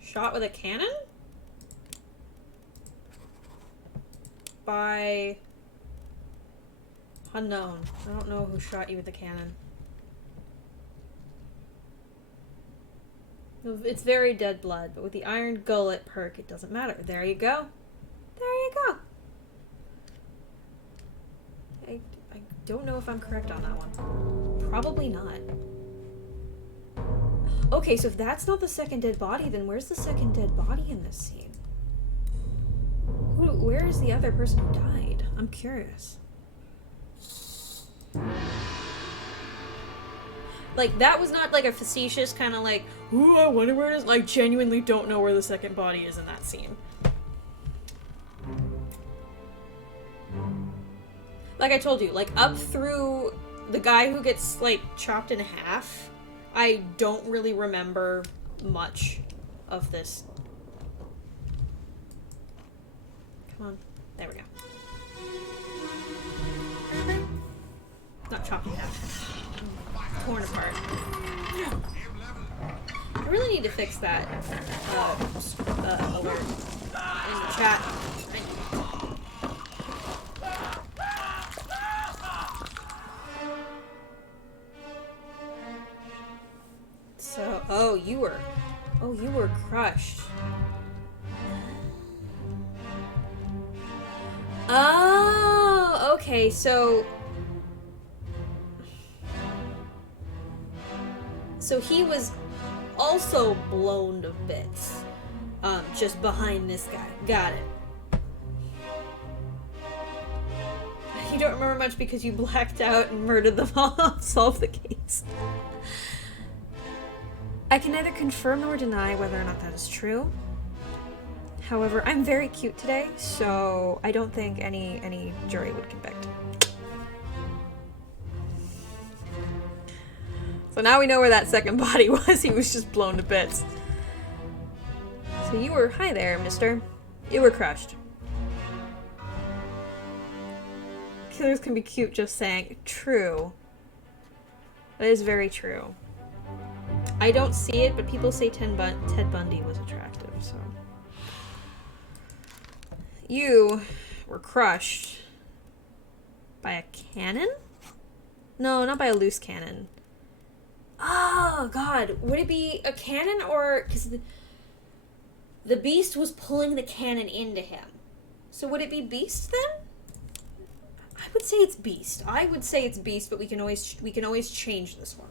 shot with a cannon? By... unknown. I don't know who shot you with the cannon. It's very dead blood, but with the iron gullet perk, it doesn't matter. There you go. There you go. I don't know if I'm correct on that one. Probably not. Okay, so if that's not the second dead body, then where's the second dead body in this scene? Where is the other person who died? I'm curious. Like, that was not like a facetious kind of like, ooh, I wonder where it is. Like, genuinely don't know where the second body is in that scene. Like I told you, like, up through the guy who gets, like, chopped in half, I don't really remember much of this. Come on. There we go. Not chopped in half. Torn apart. I really need to fix that alert in the chat. So, oh, you were crushed. Oh, okay, so he was also blown to bits, just behind this guy. Got it. You don't remember much because you blacked out and murdered them all. Solve the case. I can neither confirm nor deny whether or not that is true. However, I'm very cute today, so I don't think any jury would convict. So now we know where that second body was. He was just blown to bits. So you were... Hi there, mister. You were crushed. Killers can be cute just saying. True. That is very true. I don't see it, but people say Ted Bundy was attractive, so... You were crushed by a cannon? No, not by a loose cannon. Oh, God. Would it be a cannon or... Because The beast was pulling the cannon into him. So would it be beast then? I would say it's beast. I would say it's beast, but we can always change this one.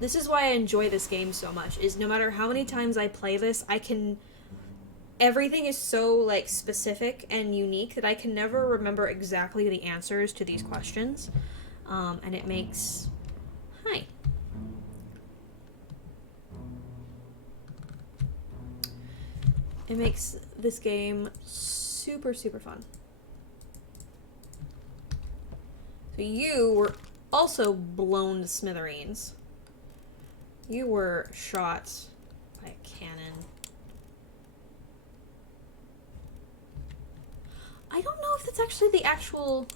This is why I enjoy this game so much, is no matter how many times I play this, everything is so, like, specific and unique that I can never remember exactly the answers to these questions. And it makes... Hi. It makes this game super, super fun. So you were also blown to smithereens. You were shot by a cannon. I don't know if that's actually the actual...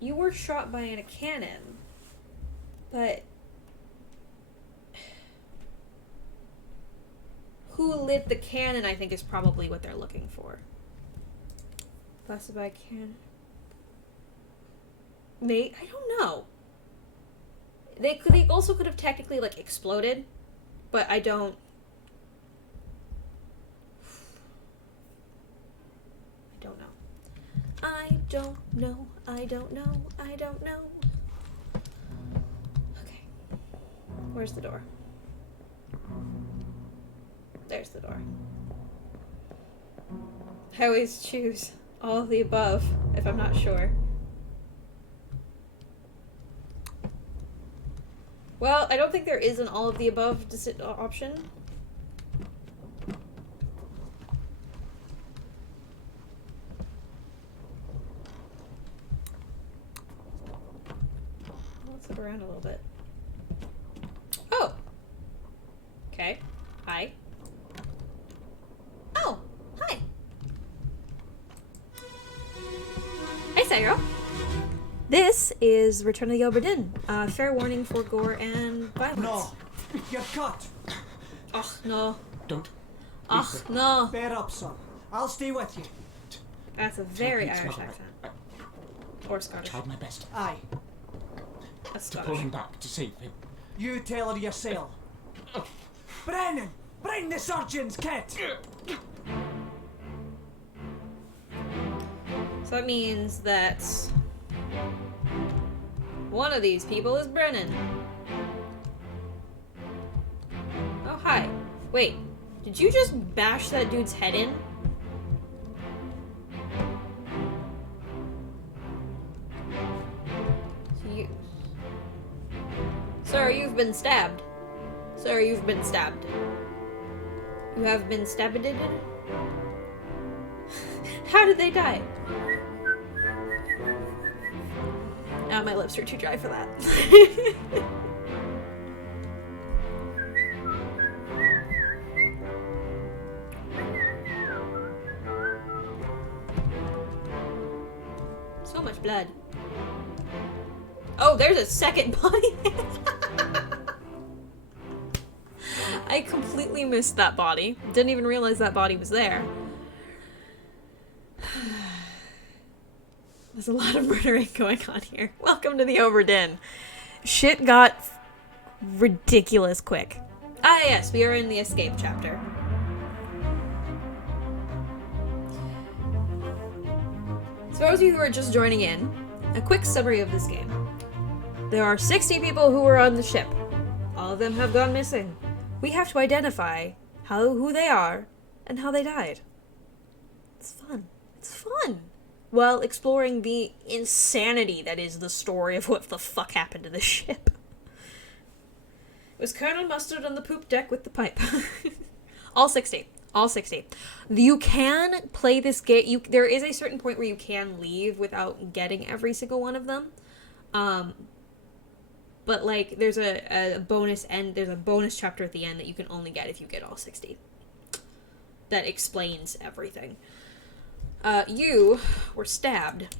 You were shot by a cannon, but... Who lit the cannon, I think, is probably what they're looking for. Blasted by a cannon. I don't know. They also could have technically, like, exploded, but I don't... I don't know. I don't know. I don't know. I don't know. Okay. Where's the door? There's the door. I always choose all of the above if I'm not sure. Well, I don't think there is an all of the above option. Let's look around a little bit. Oh! Okay. Hi. Oh! Hi! Hey, Sayro! This is Return of the Obra Dinn. Fair warning for gore and violence. No, you're cut. Ugh, no. Don't. Ugh, no. Bear up, son. I'll stay with you. That's a very Pete's Irish mother. accent. Or I Scottish. tried my best Aye, That's to pull Scottish. him back to save him. you tell her yourself. Brennan, bring the surgeon's kit. So that means that one of these people is Brennan. Oh, hi. Wait, did you just bash that dude's head in? Sir, you've been stabbed. Sir, you've been stabbed. You have been stabbed? How did they die? Oh, my lips are too dry for that. So much blood. Oh, there's a second body. I completely missed that body. Didn't even realize that body was there. There's a lot of murdering going on here. Welcome to the Obra Dinn. Shit got ridiculous quick. Ah yes, we are in the escape chapter. So for those of you who are just joining in, a quick summary of this game. There are 60 people who were on the ship. All of them have gone missing. We have to identify who they are and how they died. It's fun. It's fun. While exploring the insanity that is the story of what the fuck happened to the ship. It was Colonel Mustard on the poop deck with the pipe. All 60. All 60. You can play this game. There is a certain point where you can leave without getting every single one of them. But, like, there's a bonus there's a bonus chapter at the end that you can only get if you get all 60. That explains everything. You were stabbed.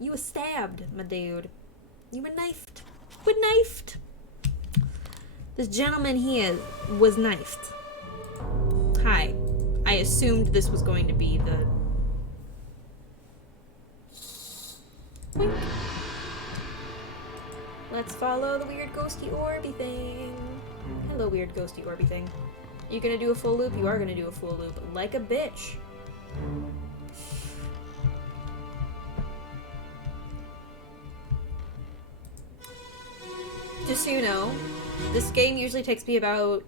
You were stabbed, my dude. You were knifed. You were knifed. This gentleman here was knifed. Hi. I assumed this was going to be the... Boink. Let's follow the weird ghosty orby thing. Hello, weird ghosty orby thing. You gonna do a full loop? You are gonna do a full loop. Like a bitch. Just so you know, this game usually takes me about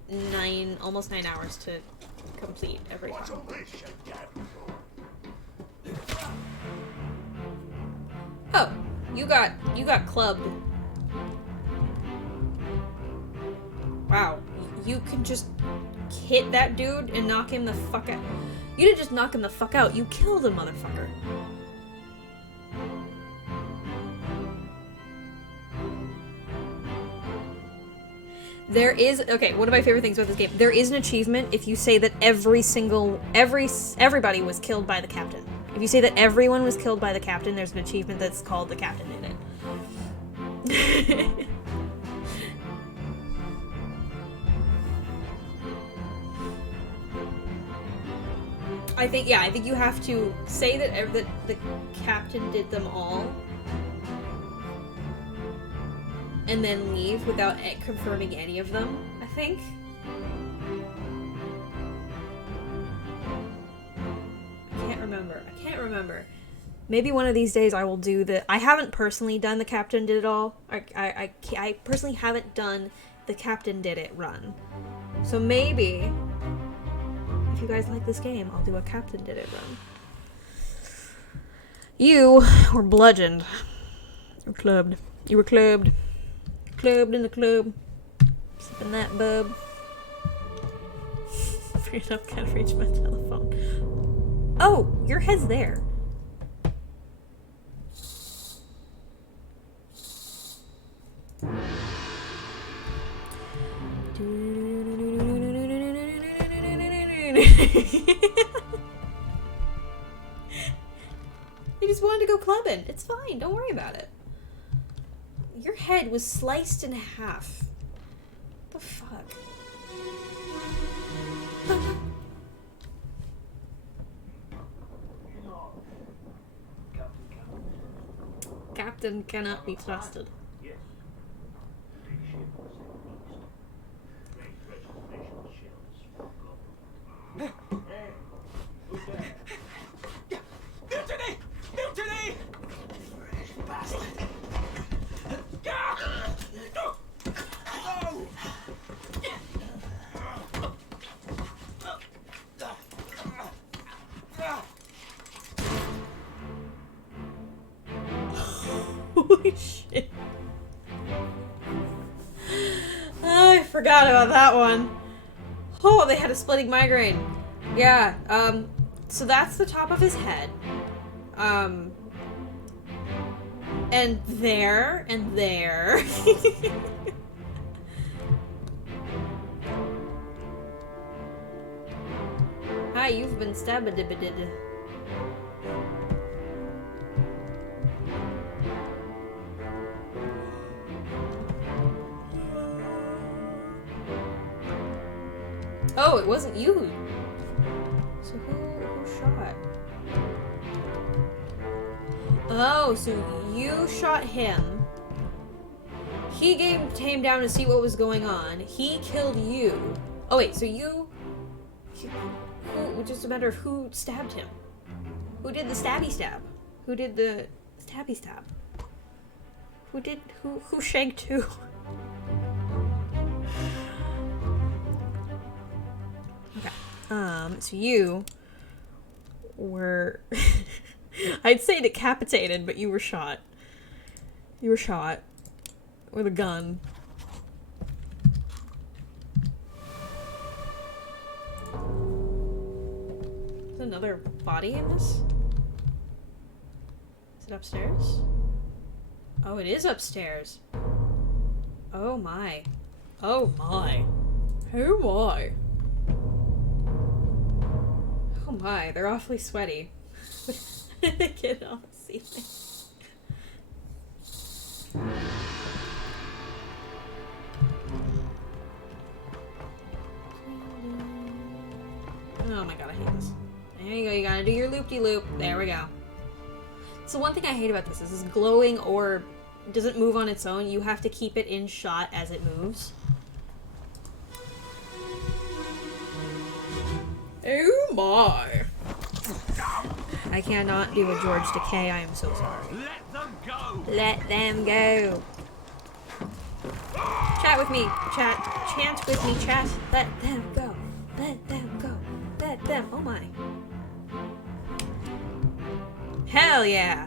almost 9 hours to complete every time. Oh, you got clubbed. Wow, you can just hit that dude and knock him the fuck out. You didn't just knock him the fuck out, you killed a motherfucker. There is, okay, one of my favorite things about this game, there is an achievement if you say that everybody was killed by the captain. If you say that everyone was killed by the captain, there's an achievement that's called the captain did it. I think you have to say that the captain did them all, and then leave without confirming any of them, I think. I can't remember. Maybe one of these days I will do I haven't personally done the captain did it all. I personally haven't done the captain did it run. So maybe, if you guys like this game, I'll do a captain did it run. You were bludgeoned. Or clubbed. You were clubbed. Clubbed in the club. Sipping that bub. Afraid I can't reach my telephone. Oh, your head's there. You just wanted to go clubbing. It's fine. Don't worry about it. Your head was sliced in half. What the fuck? Captain cannot be trusted. Mutiny! Mutiny! Holy shit. I forgot about that one. Oh, they had a splitting migraine. Yeah, so that's the top of his head. And there, and there. Hi, you've been stabbed-a-dib-a-did. Oh, it wasn't you. So who shot? Oh, so you shot him. He came down to see what was going on. He killed you. Oh wait, so just a matter of who stabbed him. Who did the stabby stab? Who did the stabby stab? Who shanked who? So you were, I'd say decapitated, but you were shot. You were shot with a gun. There's another body in this? Is it upstairs? Oh, it is upstairs. Oh my. Oh my. Oh my. Oh my, they're awfully sweaty. They get on the ceiling. Oh my god, I hate this. There you go, you gotta do your loop-de-loop. There we go. So one thing I hate about this is this glowing orb It doesn't move on its own. You have to keep it in shot as it moves. Oh my. I cannot do a George Takei, I am so sorry. Let them go! Let them go. Chat with me, chat. Chant with me, chat. Let them go. Let them go. Let them. Oh my. Hell yeah.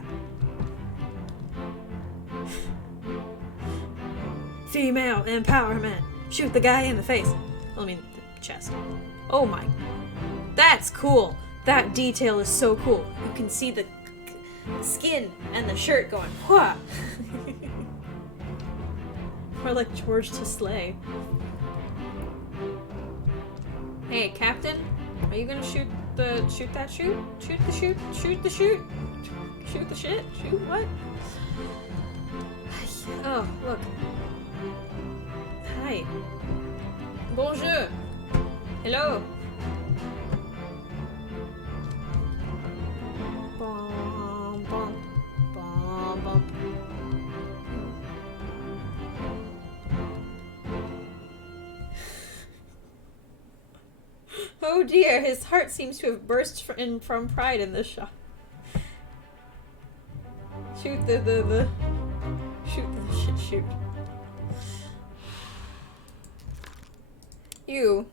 Female empowerment. Shoot the guy in the face. I mean, the chest. Oh my. That's cool. That detail is so cool. You can see the skin and the shirt going, wha. Or like George to slay. Hey, Captain, are you gonna shoot the shoot the shit? Shoot what? Oh, look. Hi. Bonjour. Hello. Bum, bum, bum, bum. Oh dear, his heart seems to have burst from pride in this shot. Shoot the shoot. You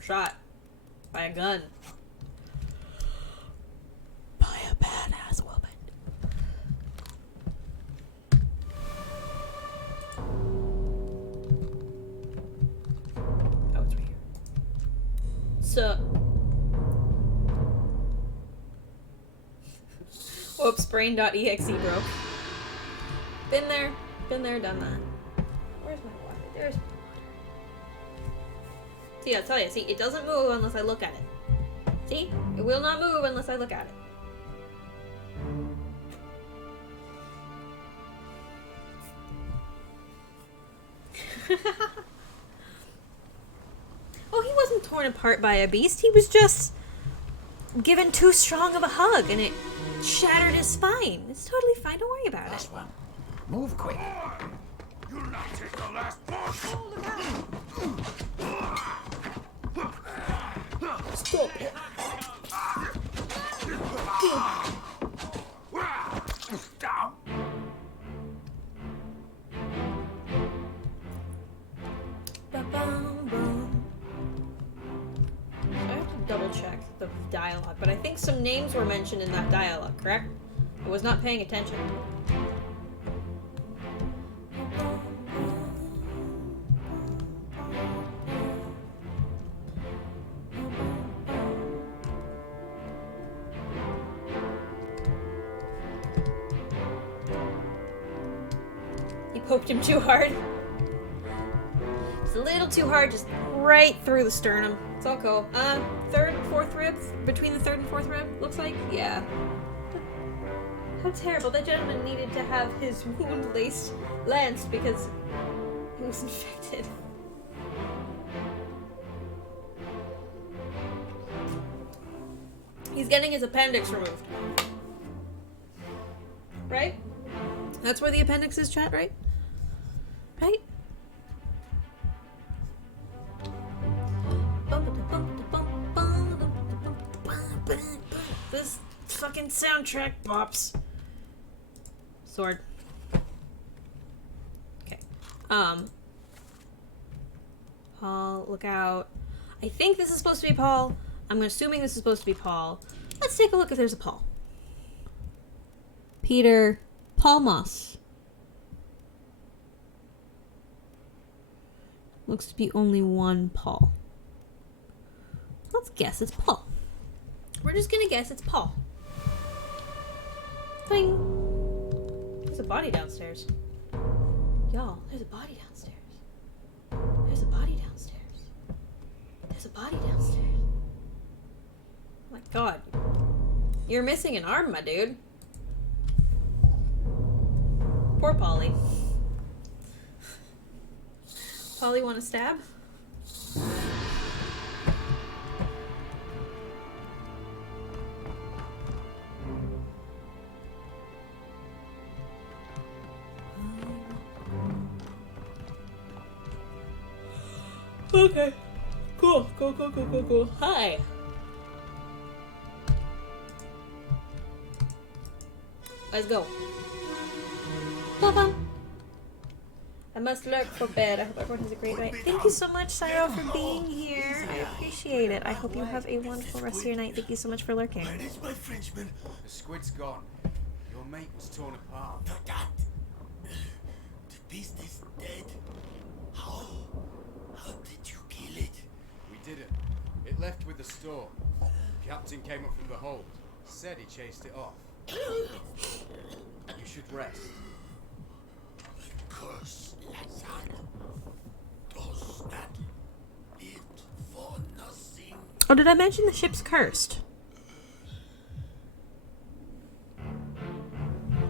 shot by a gun. By a badass woman. Oh, it's right here. So. Whoops, brain.exe broke. Been there, done that. Where's my water? There's my water. See, I'll tell you, see, it doesn't move unless I look at it. See? It will not move unless I look at it. Oh, he wasn't torn apart by a beast. He was just given too strong of a hug, and it shattered his spine. It's totally fine. Don't worry about it. One. Move quick. You'll not take the last part. Stop it. Down. I have to double check the dialogue, but I think some names were mentioned in that dialogue, correct? I was not paying attention. You poked him too hard. It's a little too hard, just right through the sternum. It's all cool. Third and fourth ribs? Between the third and fourth rib, looks like? Yeah. How terrible. That gentleman needed to have his wound lanced because he was infected. He's getting his appendix removed. Right? That's where the appendix is, chat, right? Right? This fucking soundtrack bops. Sword. Okay. Paul, look out. I think this is supposed to be Paul. I'm assuming this is supposed to be Paul. Let's take a look if there's a Paul. Peter Palmas. Looks to be only one Paul. Let's guess it's Paul. We're just gonna guess it's Paul. Bing! There's a body downstairs. Y'all, there's a body downstairs. There's a body downstairs. There's a body downstairs. Oh my god. You're missing an arm, my dude. Poor Polly. Polly want to stab? Okay. Cool. Cool. Hi. Let's go. Bye-bye. I must lurk for bed. I hope everyone has a great night. Thank you so much, Cyril, for being here. I appreciate it. I hope you have a wonderful rest of your night. Thank you so much for lurking. Where is my Frenchman? The squid's gone. Your mate was torn apart. The cat. The beast is dead. How? How did you kill it? We didn't. It left with the storm. Captain came up from the hold. Said he chased it off. You should rest. Curse Lazar. Does that live for nothing? Oh, did I mention the ship's cursed?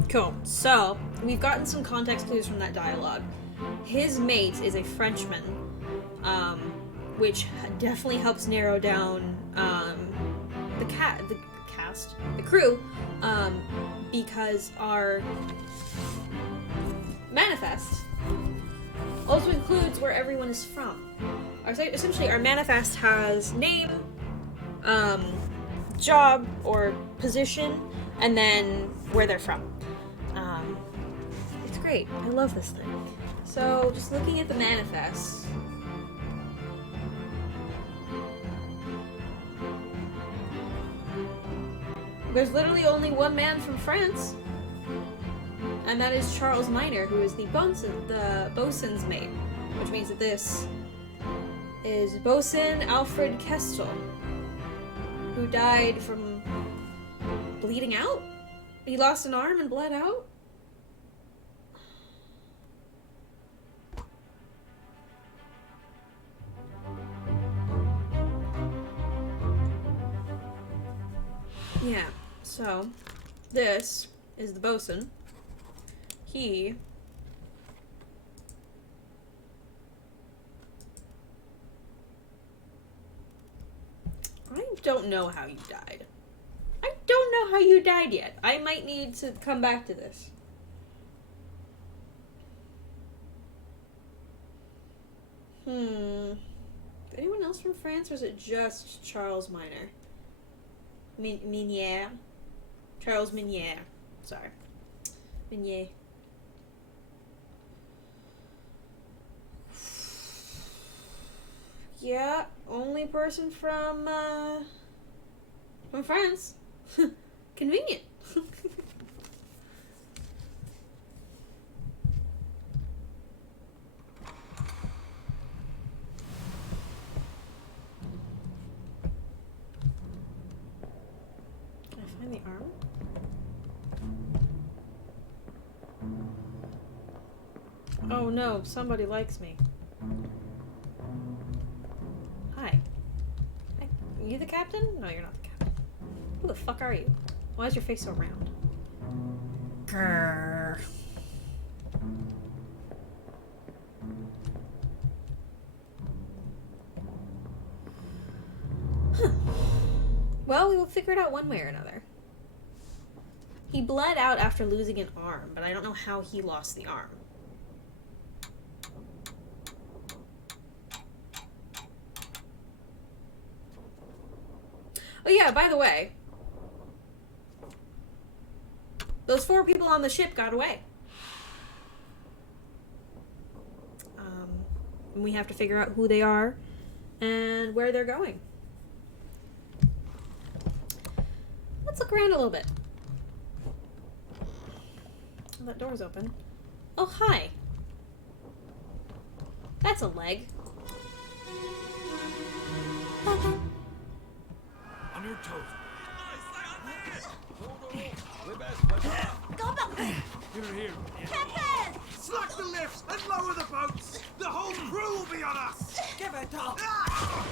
Cool. So, we've gotten some context clues from that dialogue. His mate is a Frenchman, which definitely helps narrow down the crew, because our manifest also includes where everyone is from. Essentially, our manifest has name, job or position, and then where they're from. It's great. I love this thing. So, just looking at the manifest. There's literally only one man from France, and that is Charles Minor, who is the bosun's mate, which means that this is Bosun Alfred Kestel, who died from bleeding out. He lost an arm and bled out. Yeah, so this is the bosun. I don't know how you died. I don't know how you died yet. I might need to come back to this. Anyone else from France, or is it just Charles Minor? Minier. Charles Minier. Sorry. Minier. Yeah, only person from France. Convenient. Can I find the arm? Oh no, somebody likes me. Hi. You the captain? No, you're not the captain. Who the fuck are you? Why is your face so round? Grrr. Huh. Well, we will figure it out one way or another. He bled out after losing an arm, but I don't know how he lost the arm. Oh yeah, by the way, those 4 people on the ship got away. And we have to figure out who they are and where they're going. Let's look around a little bit. Oh, that door's open. Oh, hi. That's a leg. On your toes. Go back! Here. Captain! Slack the lifts and lower the boats! The whole crew will be on us! Give it up! Ah!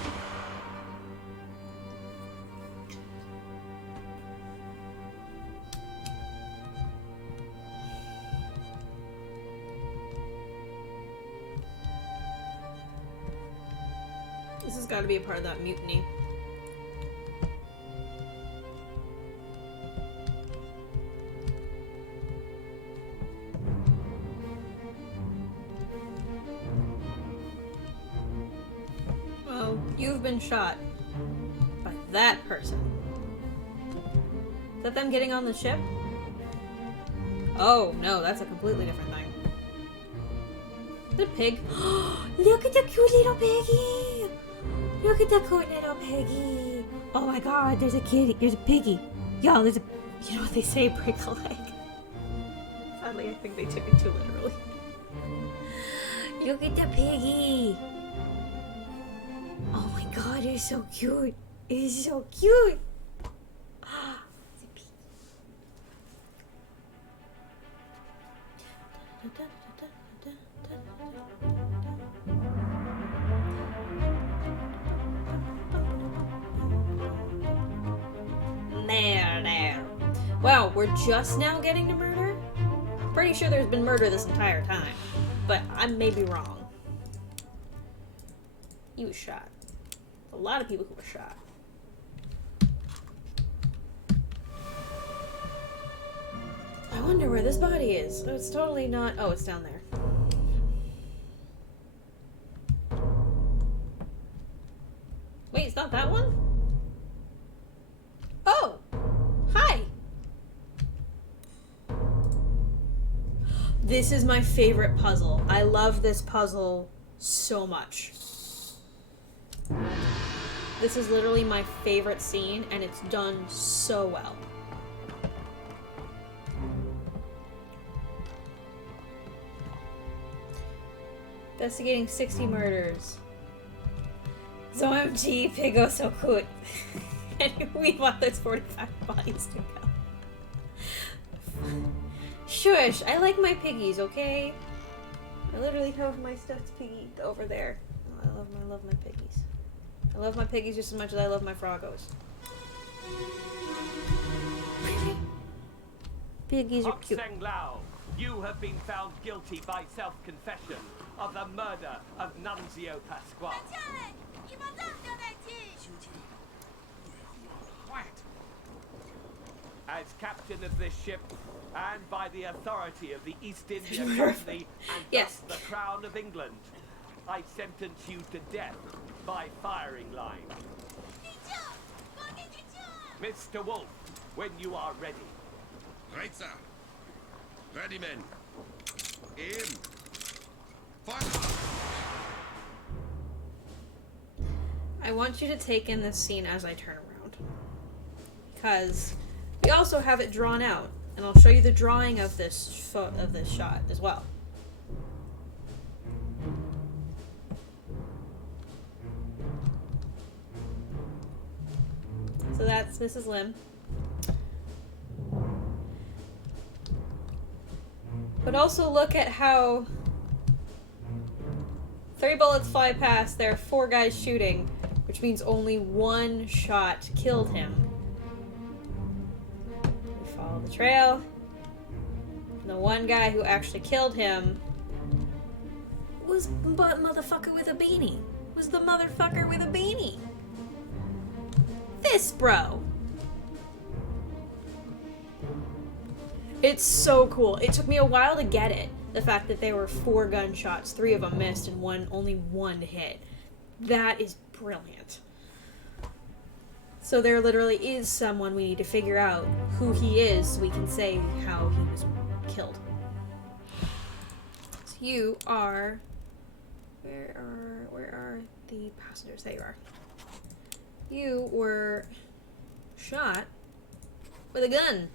This has got to be a part of that mutiny. have been shot by that person. Is that them getting on the ship? Oh, no, that's a completely different thing. Is it a pig? Look at the cute little piggy! Look at the cute little piggy! Oh my god, there's a kitty, there's a piggy. Y'all, there's a... You know what they say, break a leg. Sadly, I think they took it too literally. Look at the piggy! Oh my god, it's so cute! It's so cute! It's a piggy. There. Wow, we're just now getting to murder? Pretty sure there's been murder this entire time, but I may be wrong. He was shot. A lot of people who were shot. I wonder where this body is. Oh, it's totally not. Oh, it's down there. Wait, it's not that one? Oh! Hi! This is my favorite puzzle. I love this puzzle so much. This is literally my favorite scene, and it's done so well. Investigating 60 murders. So OMG, Pigo so good. And we want those 45 bodies to go. Shush, I like my piggies, okay? I literally have my stuffed piggy over there. Oh, I love my piggies. I love my piggies just as much as I love my froggos. Piggies are cute. Hokseng Lao, you have been found guilty by self-confession of the murder of Nunzio Pasquale. Quiet. As captain of this ship, and by the authority of the East India Company and Yes. thus the Crown of England, I sentence you to death by firing line. Mr. Wolf, when you are ready. Right, sir. Ready, men. Aim. Fire! I want you to take in this scene as I turn around. Because we also have it drawn out. And I'll show you the drawing of this shot as well. So that's Mrs. Lim. But also look at how 3 bullets fly past. There are 4 guys shooting, which means only 1 shot killed him. We follow the trail. The one guy who actually killed him was motherfucker with a beanie. Was the motherfucker with a beanie. This bro. It's so cool. It took me a while to get it. The fact that there were 4 gunshots, 3 of them missed, and only one hit. That is brilliant. So there literally is someone we need to figure out who he is so we can say how he was killed. So you are... Where are the passengers? There you are. You were shot with a gun.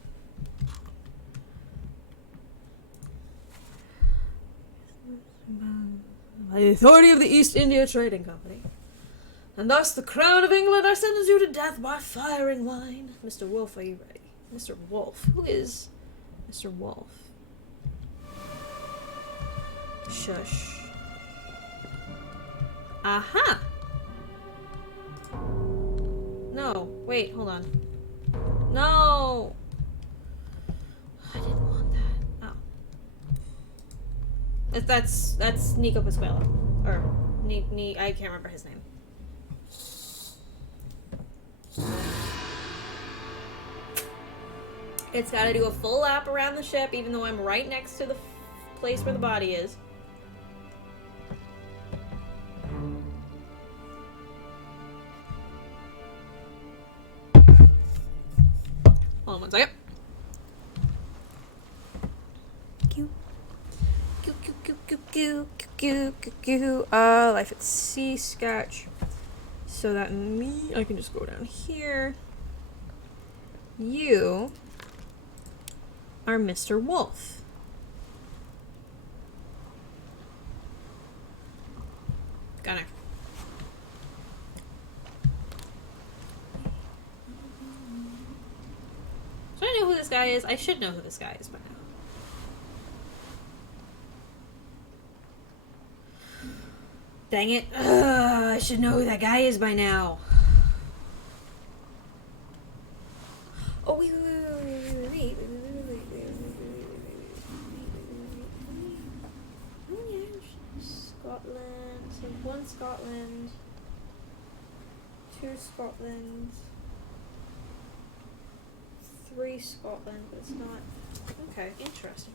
By the authority of the East India Trading Company. And thus the Crown of England, I sentence you to death by firing line. Mr. Wolf, are you ready? Mr. Wolf. Who is Mr. Wolf? Shush. Aha! No. Wait, hold on. No! I didn't want that. Oh. That's Nico Pasquale. Or, I can't remember his name. It's gotta do a full lap around the ship, even though I'm right next to the place where the body is. Hold on 1 second. Life at sea sketch. So that I can just go down here. You are Mr. Wolf. Gunner. So I know who this guy is. I should know who this guy is by now. Dang it. I should know who that guy is by now. Oh, wait. Scotland. So 1 Scotland. 2 Scotland. 3 Scotland, but it's not. Okay, interesting.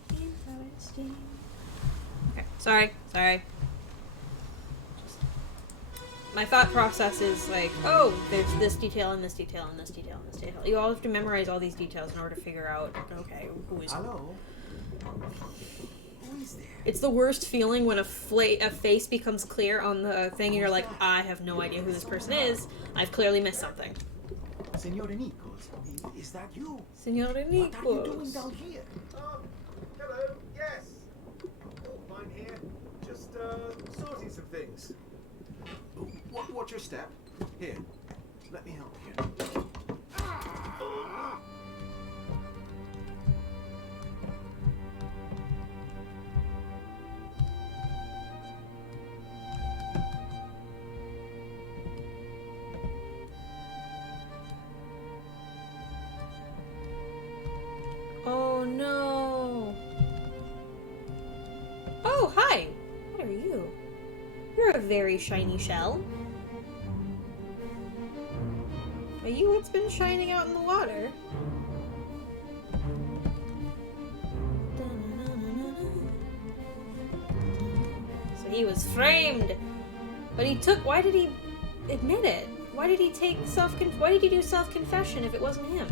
Okay, sorry. My thought process is like, oh, there's this detail and this detail and this detail and this detail. You all have to memorize all these details in order to figure out, okay, who is who. Hello? Who is there? It's the worst feeling when a face becomes clear on the thing and you're like, I have no idea who this person is. I've clearly missed something. Senor Nichols, is that you? Senor What are you doing Nichols. down here? Hello, yes. All fine here. Just, sorting some things. Watch your step. Here, let me help you. Oh no. Oh, hi. What are you? You're a very shiny shell. Are you what's been shining out in the water? So he was framed. But he took, why did he admit it? Why did he take why did he do self-confession if it wasn't him?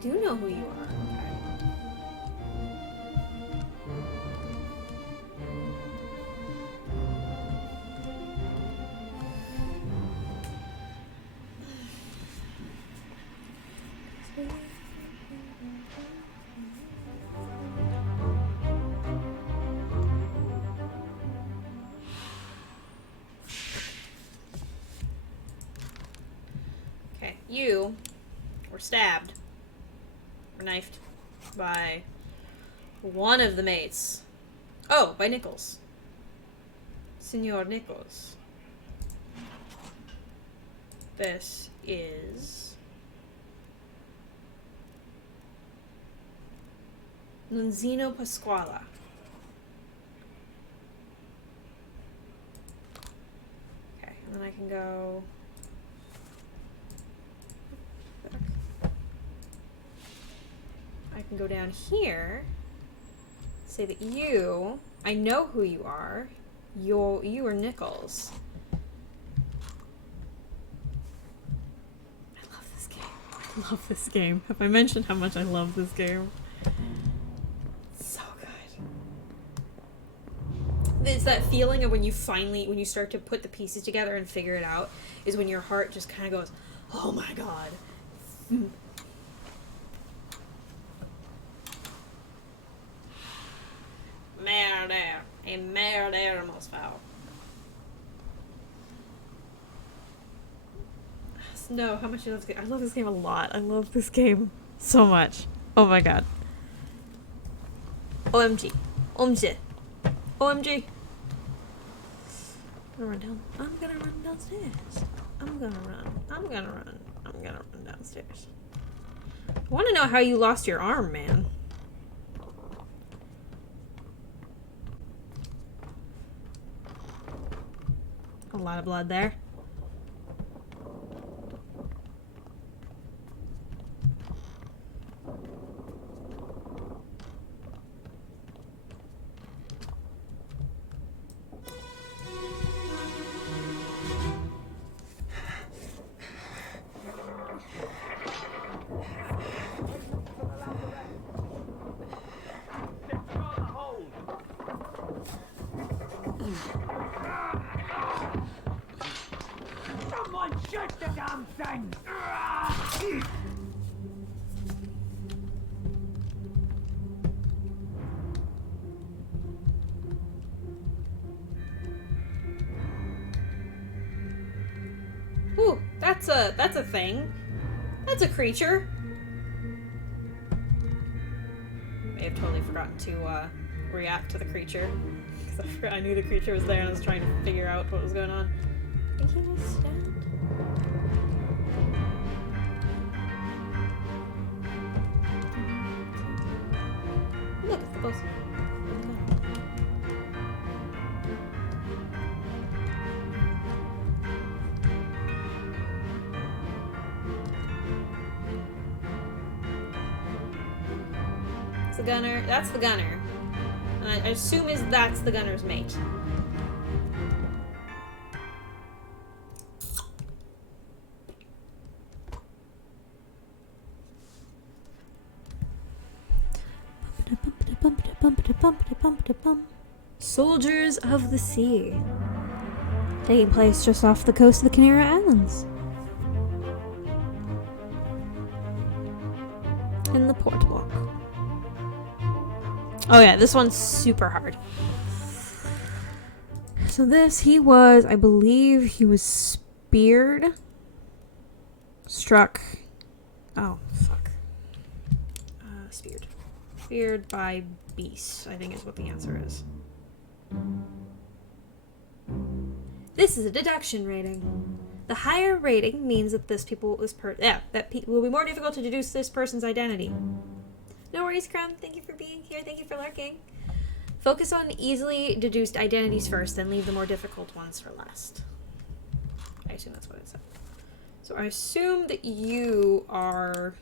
Do you know who you are? Okay, you were stabbed. Or knifed by one of the mates. Oh, by Nichols. Senor Nichols. This is Nunzino Pasquala. Okay, and then I can go back. I can go down here, say that I know who you are. You are Nichols. I love this game. I love this game. Have I mentioned how much I love this game? It's so good. It's that feeling of when you start to put the pieces together and figure it out, is when your heart just kind of goes, oh my god. Murder. A murder almost foul. No, how much you love this game? I love this game a lot. I love this game so much. Oh my god. OMG. OMG. OMG. I'm gonna run downstairs. I'm gonna run downstairs. I want to know how you lost your arm, man. A lot of blood there. Ooh, that's a thing. That's a creature. May have totally forgotten to react to the creature. Because I knew the creature was there and I was trying to figure out what was going on. I think he was stabbed. Look, it's the post. It's the gunner. That's the gunner. I assume that's the gunner's mate. Soldiers of the Sea. Taking place just off the coast of the Canary Islands. In the port walk. Oh yeah, this one's super hard. So this, I believe he was speared. Struck. Oh, fuck. Speared. Speared by beast, I think is what the answer is. This is a deduction rating. The higher rating means that will be more difficult to deduce this person's identity. No worries, Crumb. Thank you for being here. Thank you for lurking. Focus on easily deduced identities first, then leave the more difficult ones for last. I assume that's what it said. So I assume that you are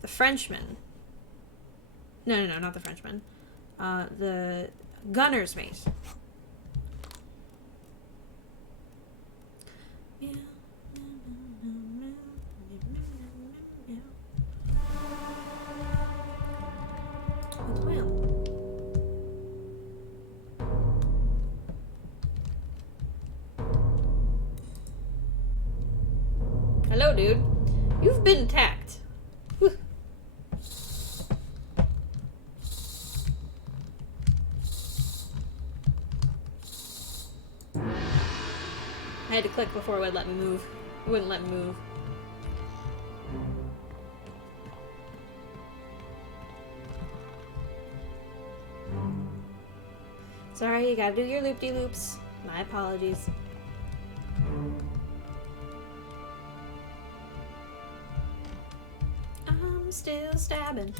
the Frenchman. No, not the Frenchman. The gunner's mate. Hello, dude. You've been attacked. Whew. I had to click before it would let me move. It wouldn't let me move. Sorry, you gotta do your loop-de-loops. My apologies. I'm still stabbing.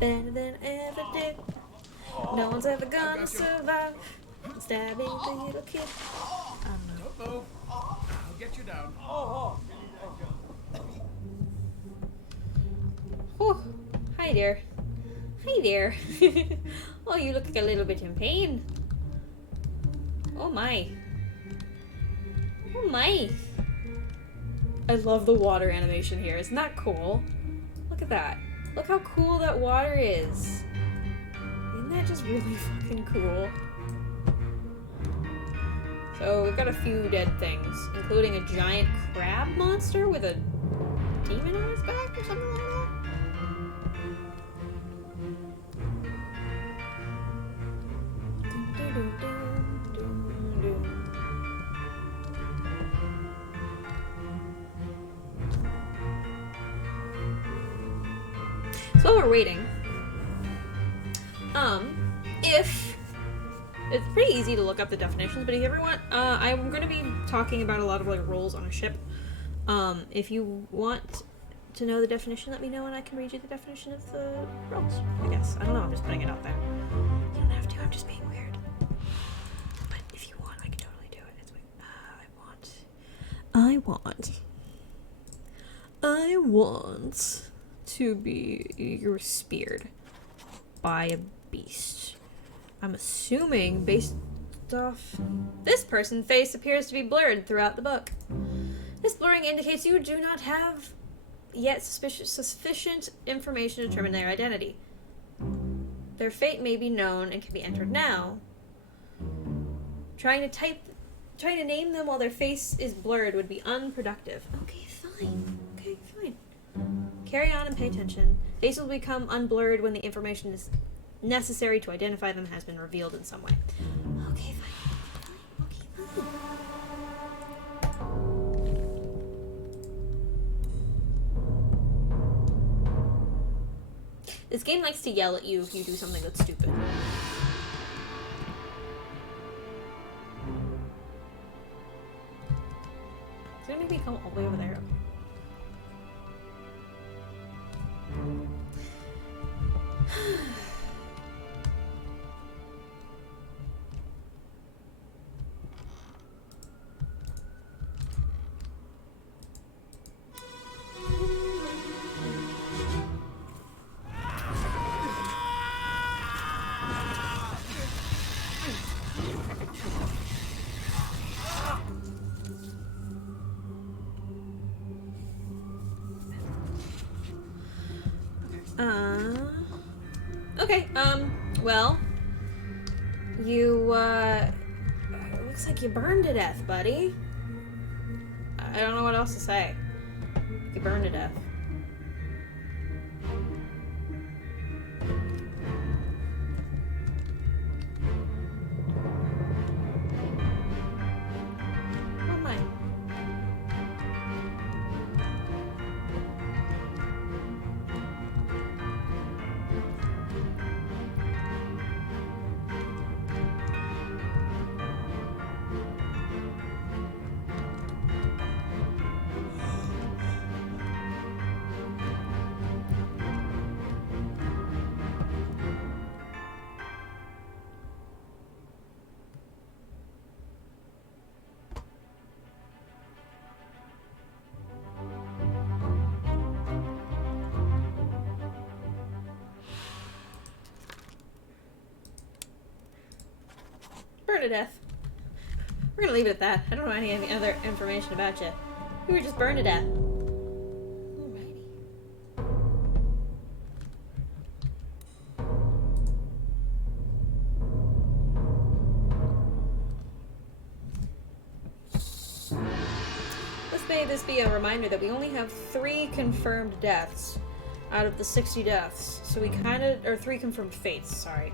Better than ever did. No one's ever gonna survive. Stabbing the little kid. Don't move. I'll get you down. Oh, hi there. Hi there. Oh, you look like a little bit in pain. Oh my. Oh my. I love the water animation here. Isn't that cool? Look at that. Look how cool that water is. Isn't that just really fucking cool? So we've got a few dead things, including a giant crab monster with a demon on his back or something like that. So while we're waiting, if it's pretty easy to look up the definitions, but if you ever want, I'm going to be talking about a lot of like roles on a ship. If you want to know the definition, let me know and I can read you the definition of the roles. I guess I don't know. I'm just putting it out there. You don't have to. I'm just being weird. But if you want, I can totally do it. It's like I want to be speared by a beast. I'm assuming based off this person's face appears to be blurred throughout the book. This blurring indicates you do not have yet sufficient information to determine their identity. Their fate may be known and can be entered now. Trying to type trying to name them while their face is blurred would be unproductive. Okay, fine. Okay, fine. Carry on and pay attention. Faces will become unblurred when the information is necessary to identify them has been revealed in some way. Okay, fine. Okay, fine. This game likes to yell at you if you do something that's stupid. It's gonna make me come all the way over there. Okay, well, you, it looks like you burned to death, buddy. I don't know what else to say. You burned to death. Oh my. Burned to death. We're gonna leave it at that. I don't know any other information about you. You were just burned to death. Alrighty. May this be a reminder that we only have 3 confirmed deaths out of the 60 deaths. So we kind of, or 3 confirmed fates, sorry.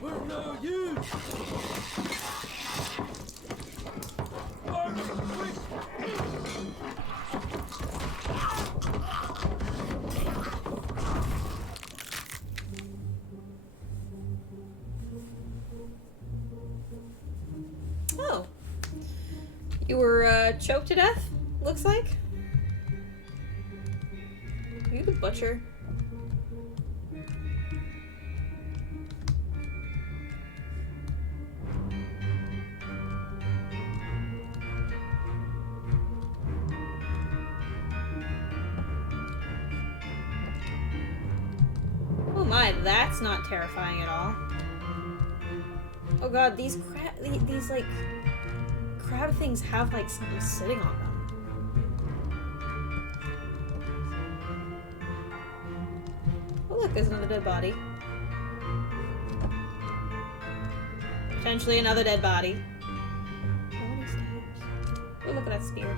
We're no use! Oh. You were, choked to death, looks like? Are you the butcher? Oh my, that's not terrifying at all. Oh god, these like crab things have like something sitting on them. Oh look, there's another dead body. Potentially another dead body. Oh, look at that spear.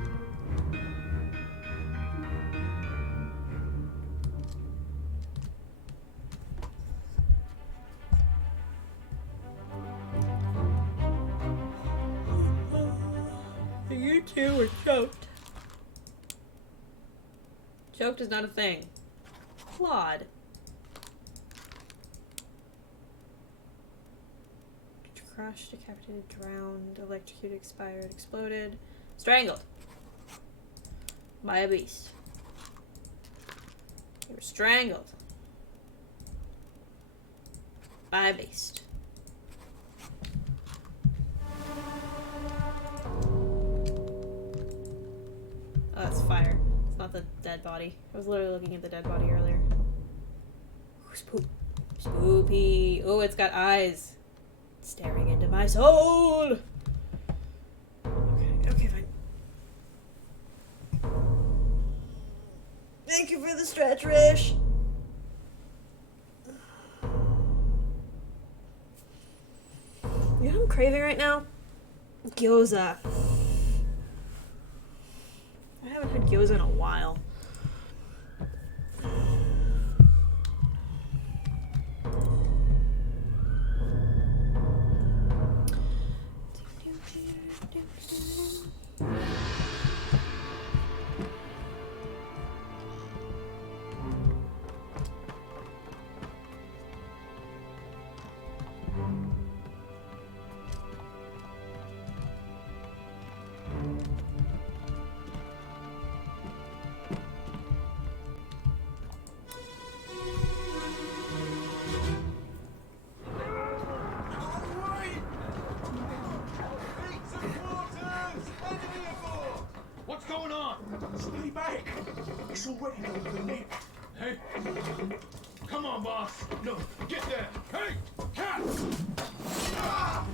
You two were choked. Choked is not a thing. Clawed. Crushed, decapitated, drowned, electrocuted, expired, exploded, strangled by a beast. You were strangled by a beast. Oh, that's fire. It's not the dead body. I was literally looking at the dead body earlier. Spoopy. Oh, it's got eyes. Staring into my soul. Thank you for the stretch, Rish. You know what I'm craving right now? Gyoza. I haven't had gyoza in a while. What's going on? Stay back. It's already over the neck. Hey? Come on, boss. No, get there. Hey, cat! Ah!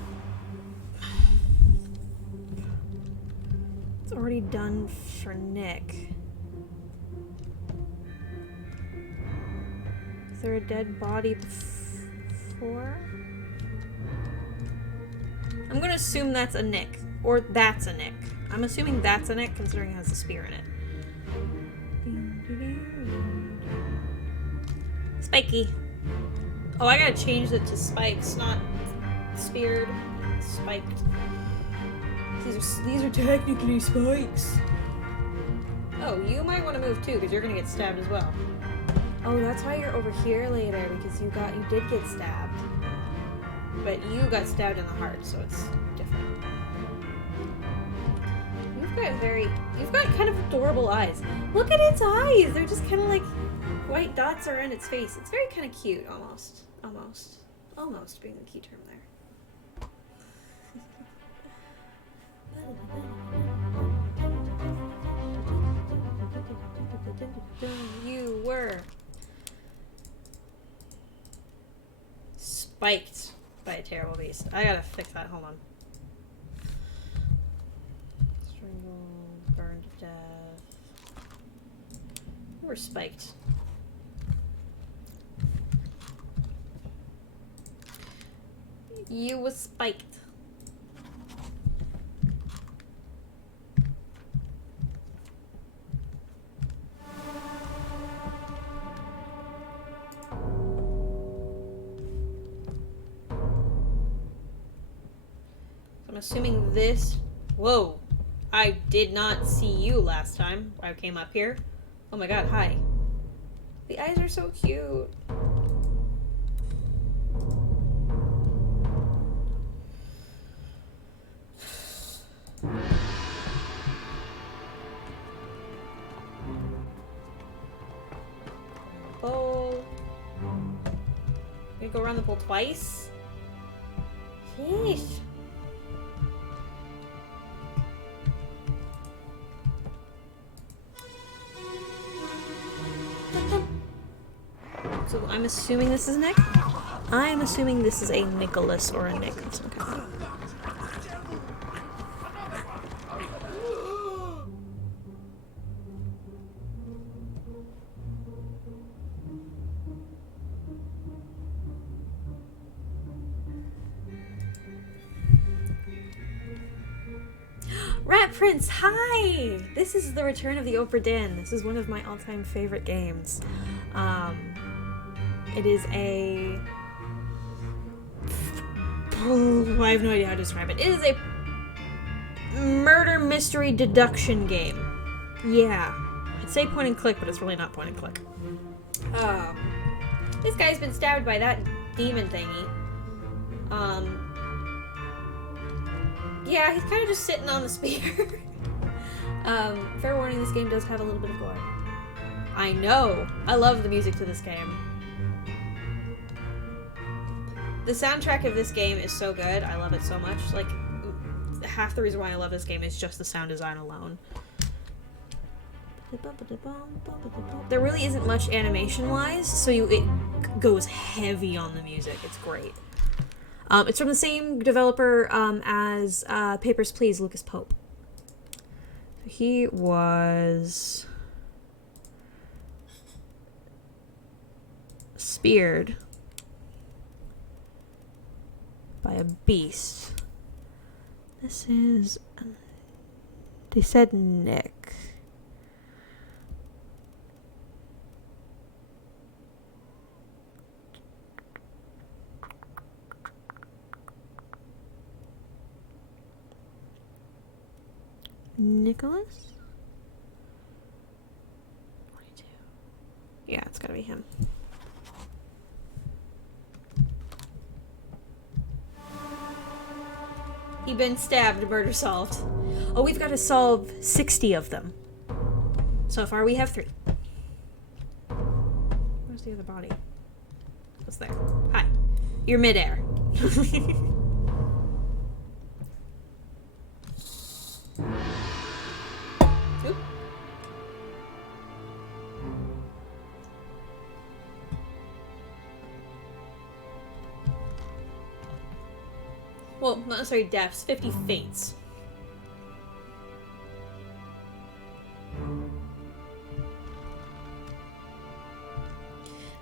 It's already done for Nick. Is there a dead body before? I'm gonna assume that's a Nick. Or that's a Nick. I'm assuming that's a Nick, considering it has a spear in it. Spiky. Oh, I gotta change it to spikes, not speared. Spiked. These are technically spikes. Oh, you might want to move too, because you're gonna get stabbed as well. Oh, that's why you're over here later, because you did get stabbed. But you got stabbed in the heart, so it's different. You've got kind of adorable eyes. Look at its eyes! They're just kind of like white dots around its face. It's very kind of cute, almost. Almost being the key term there. You were spiked by a terrible beast. I gotta fix that. Hold on. Burned to death. You were spiked. You was spiked. I'm assuming this... Whoa. I did not see you last time I came up here. Oh my god, hi. The eyes are so cute. Bowl. Gonna go around the bowl twice? Sheesh. So I'm assuming this is Nick? I'm assuming this is a Nicholas or a Nick of some kind. Rat Prince, hi! This is the return of the Obra Dinn. This is one of my all-time favorite games. It is a... I have no idea how to describe it. It is a murder mystery deduction game. Yeah. I'd say point and click, but it's really not point and click. This guy's been stabbed by that demon thingy. Yeah, he's kind of just sitting on the spear. Fair warning, this game does have a little bit of gore. I know! I love the music to this game. The soundtrack of this game is so good. I love it so much. Like, half the reason why I love this game is just the sound design alone. There really isn't much animation-wise, so it goes heavy on the music. It's great. It's from the same developer as Papers, Please, Lucas Pope. He was speared by a beast. This is... They said Nick. Nicholas? 22. Yeah, it's gotta be him. He been stabbed, murder solved. Oh, we've got to solve 60 of them. So far we have 3. Where's the other body? What's there? Hi. You're midair. Oop. Well, not necessarily deaths, 50 fates.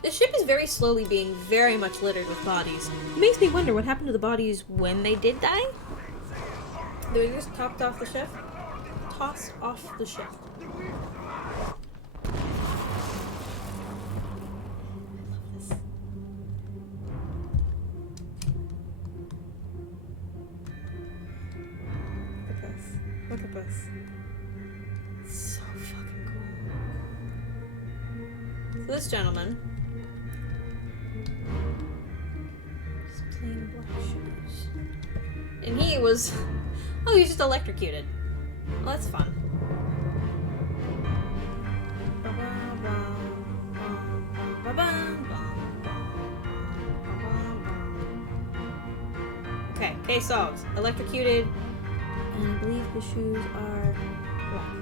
The ship is very slowly being very much littered with bodies. It makes me wonder what happened to the bodies when they did die? They were just topped off the ship? Tossed off the ship. Look at this. It's so fucking cool. So this gentleman is plain black shoes. And he was... Oh, he was just electrocuted. Well, that's fun. Okay, case solved. Electrocuted. And I believe his shoes are black.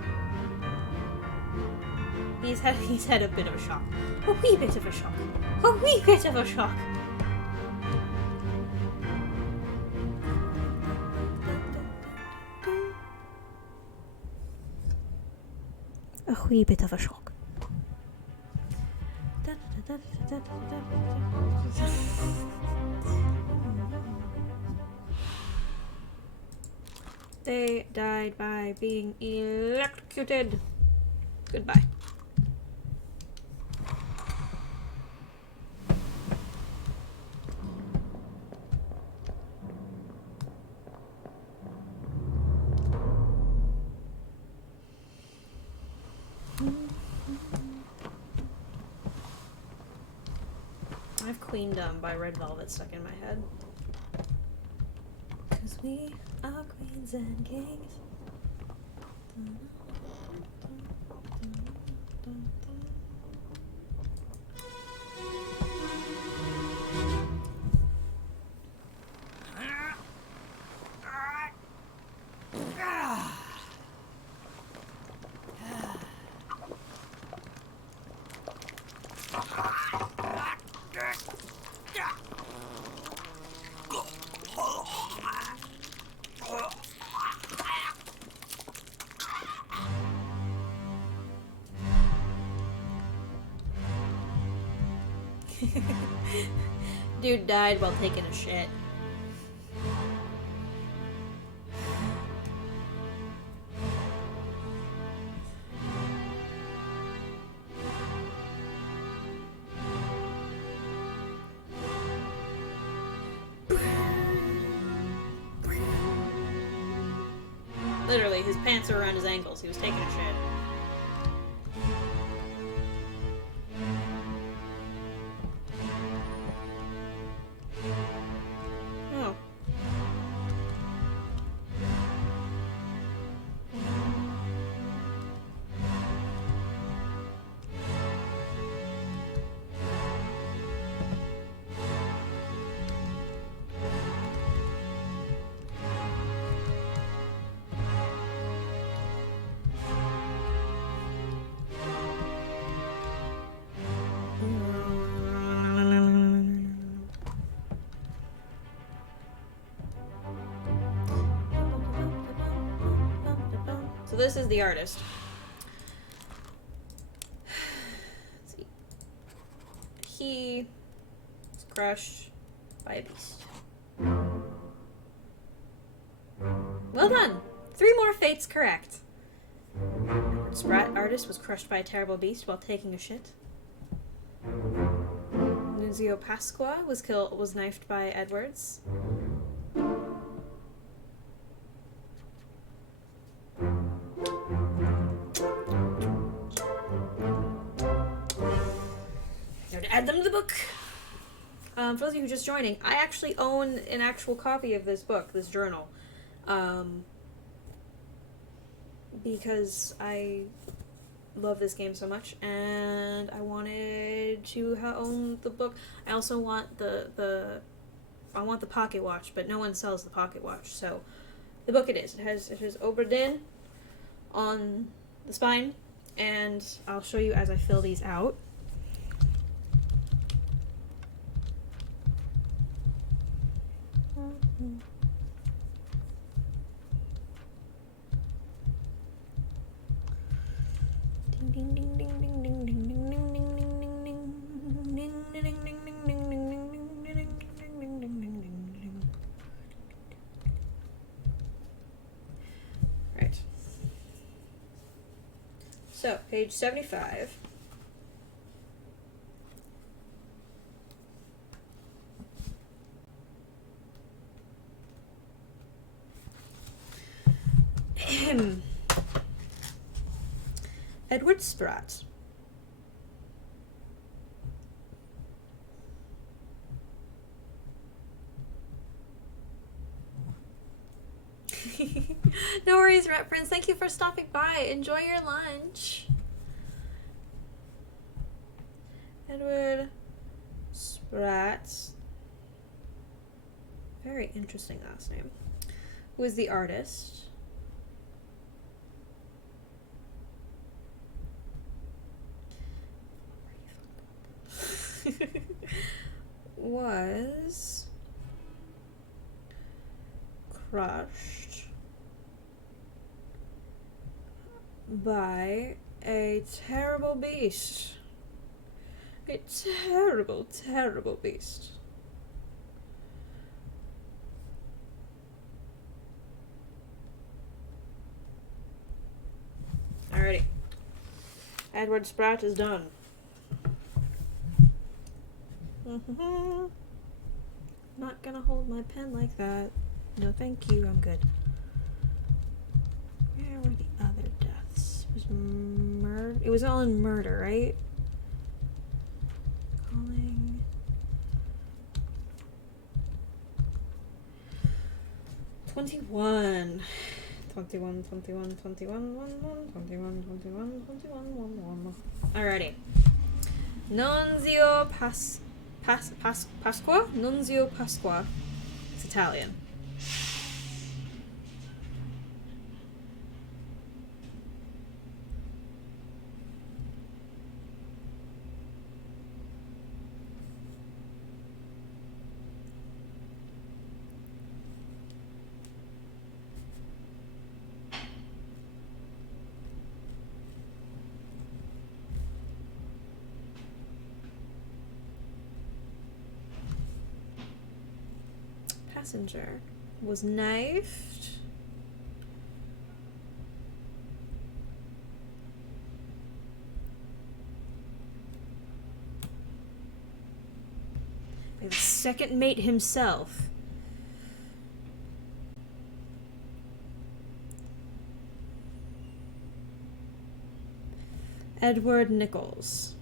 He's had a bit of a shock. A wee bit of a shock. A wee bit of a shock. A wee bit of a shock. They died by being electrocuted. Goodbye. I have Queendom by Red Velvet stuck in my head. 'Cause we are queens and kings. Dude died while taking a shit. Literally, his pants are around his ankles. He was taking a shit. Oh. So this is the artist. Let's see. he was crushed by a beast. Well done! 3 more fates correct. Edward Spratt, artist, was crushed by a terrible beast while taking a shit. Nunzio Pasqua was knifed by Edwards. Now to add them to the book. For those of you who are just joining, I actually own an actual copy of this book, this journal. Because I love this game so much, and I wanted to own the book. I also want I want the pocket watch, but no one sells the pocket watch, so the book it is. It has Obra Dinn on the spine, and I'll show you as I fill these out. Right. So, page 75. Edward Spratt. No worries, Rat Prince. Thank you for stopping by. Enjoy your lunch. Edward Spratt. Very interesting last name. Who is the artist? Was crushed by a terrible beast. A terrible, terrible beast. Alrighty. Edward Spratt is done. Not gonna hold my pen like that. No, thank you. I'm good. Where were the other deaths? It was murder. It was all in murder, right? Calling. Twenty-one. 21. Alrighty. Nunzio Pasqua? Nunzio Pasqua. It's Italian. Passenger was knifed. By the second mate himself. Edward Nichols.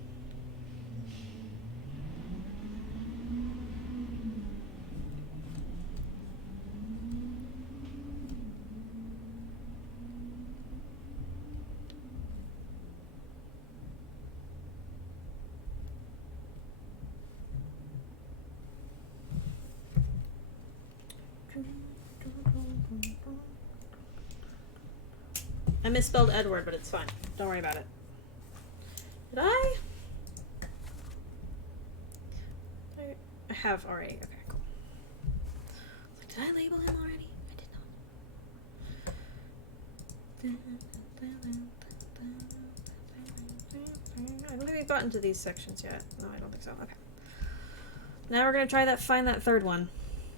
I misspelled Edward, but it's fine. Don't worry about it. Did I? I have already. Okay, cool. Did I label him already? I did not. I don't think we've gotten to these sections yet. No, I don't think think so. Okay. Now we're gonna try that. Find that third one.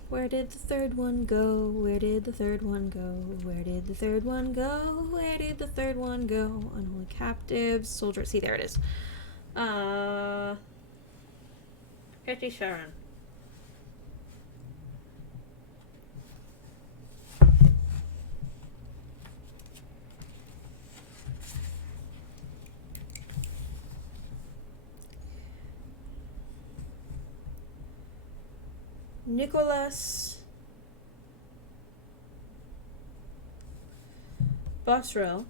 Where did the third one go? Where did the third one go? Where did the third one go? Where did the third one go? Unholy captives, soldier. See, there it is. Hetty Sharon. Nicholas Bosrell.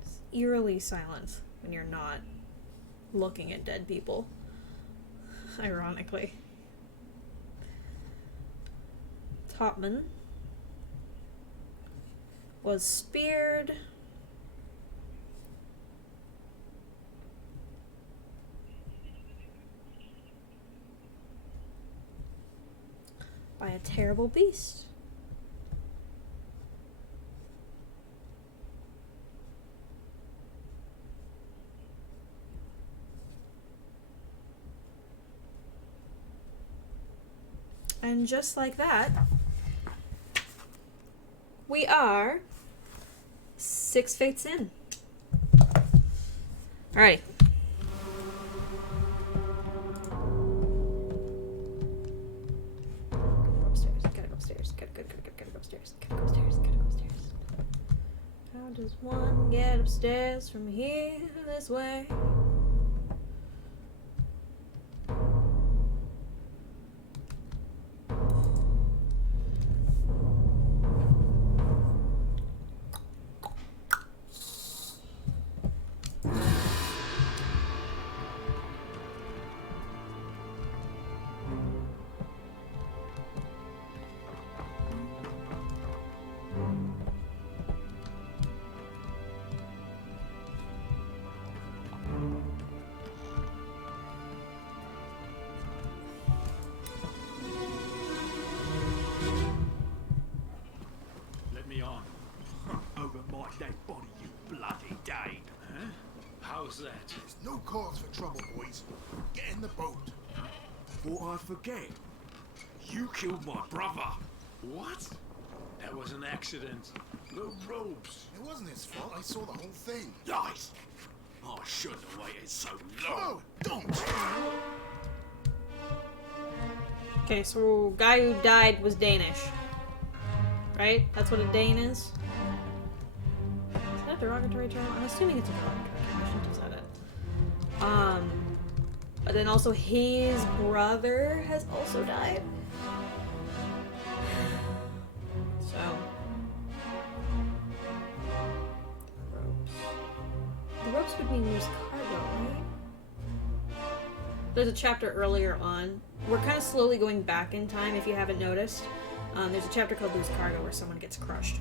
It's eerily silent when you're not looking at dead people, ironically. Topman was speared by a terrible beast. And just like that, we are 6 fates in. Alrighty. How does one get upstairs from here this way? Let me on. Over my dead body, you bloody Dane. Huh? How's that? There's no cause for trouble, boys. Get in the boat. Thought I'd forget. You killed my brother. What? That was an accident. The ropes. It wasn't his fault. I saw the whole thing. Lies. I shouldn't have waited so long. No, don't. Okay, so guy who died was Danish. Right? That's what a Dane is? Is that a derogatory term? I'm assuming it's a derogatory term. I shouldn't have said it. But then also his brother has also died. So. The ropes would mean loose cargo, right? There's a chapter earlier on. We're kind of slowly going back in time, if you haven't noticed. There's a chapter called Loose Cargo where someone gets crushed.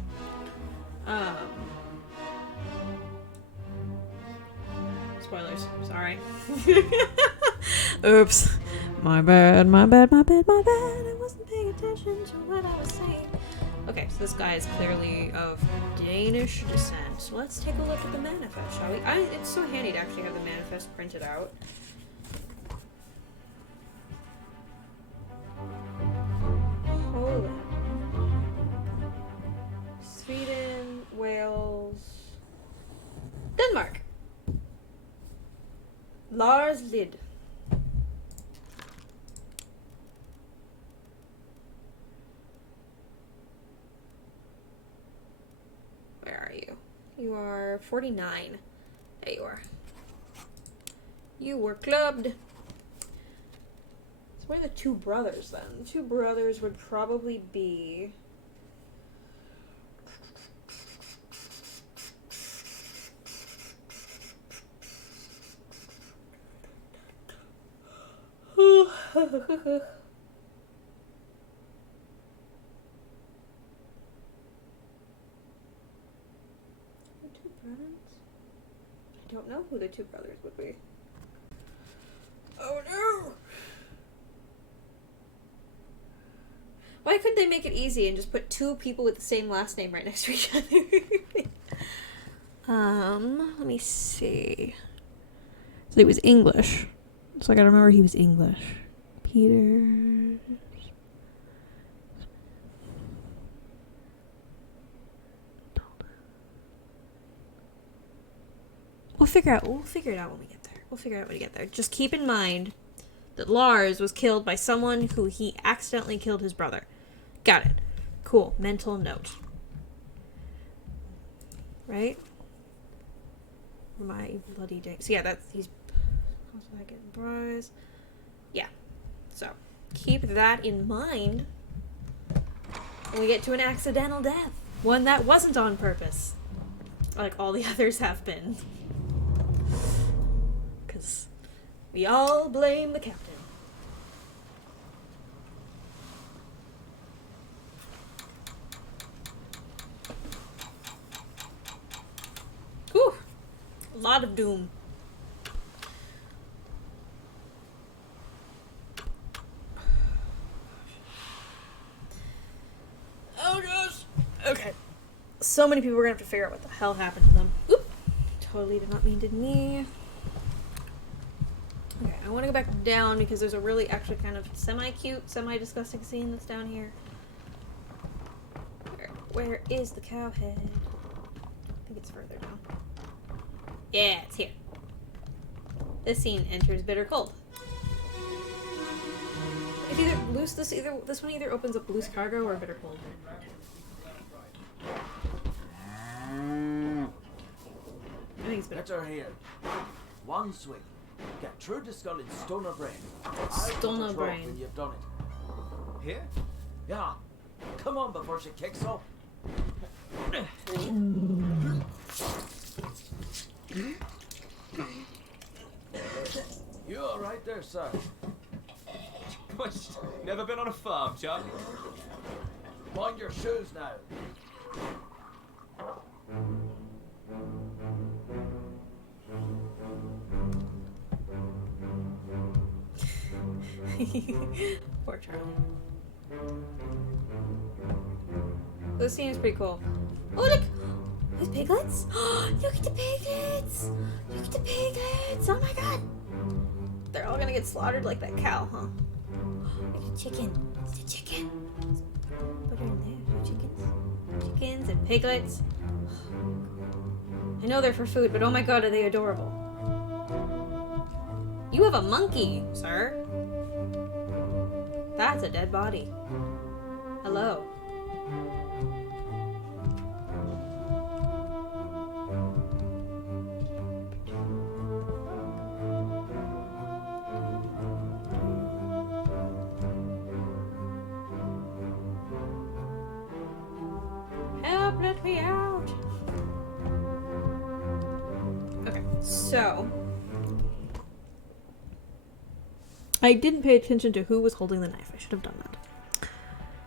Spoilers. Sorry. Oops. My bad, my bad, my bad, my bad. I wasn't paying attention to what I was saying. Okay, so this guy is clearly of Danish descent. So let's take a look at the manifest, shall we? It's so handy to actually have the manifest printed out. Poland. Sweden, Wales, Denmark. Lars Lid. Where are you? You are 49. There you are. You were clubbed. So where are the two brothers then? The two brothers would probably be... I don't know who the two brothers would be. Oh no! Why couldn't they make it easy and just put two people with the same last name right next to each other? Let me see. So he was English. So I gotta remember he was English. Peter. We'll figure it out when we get there. We'll figure it out when we get there. Just keep in mind that Lars was killed by someone who he accidentally killed his brother. Got it. Cool. Mental note. Right? My bloody day. So yeah, he's prize. Yeah. So keep that in mind when we get to an accidental death. One that wasn't on purpose. Like all the others have been. Because we all blame the captain. Whew. A lot of doom. Oh gosh. Okay. So many people are gonna have to figure out what the hell happened to them. Oop. Totally did not mean to me. Okay, I want to go back down because there's a really actually kind of semi-cute, semi-disgusting scene that's down here. Where is the cow head? I think it's further down. Yeah, it's here. This scene enters bitter cold. It either this one either opens up loose cargo or bitter cold. I think it's bitter. Get her here. One swing. Get through the skull in Stoner Brain. Stoner Brain. When you've done it. Here? Yeah. Come on before she kicks up. You all right there, sir? Never been on a farm, Chuck. Mind your shoes now. Poor Charlie. This scene is pretty cool. Oh look! There's piglets! Look at the piglets! Look at the piglets! Oh my god! They're all gonna get slaughtered like that cow, huh? Look at the chicken. It's the chicken. Put her in there. Chickens. Chickens and piglets. I know they're for food, but oh my god, are they adorable. You have a monkey, sir. That's a dead body. Hello. Help, let me out. Okay, so I didn't pay attention to who was holding the knife. I should have done that.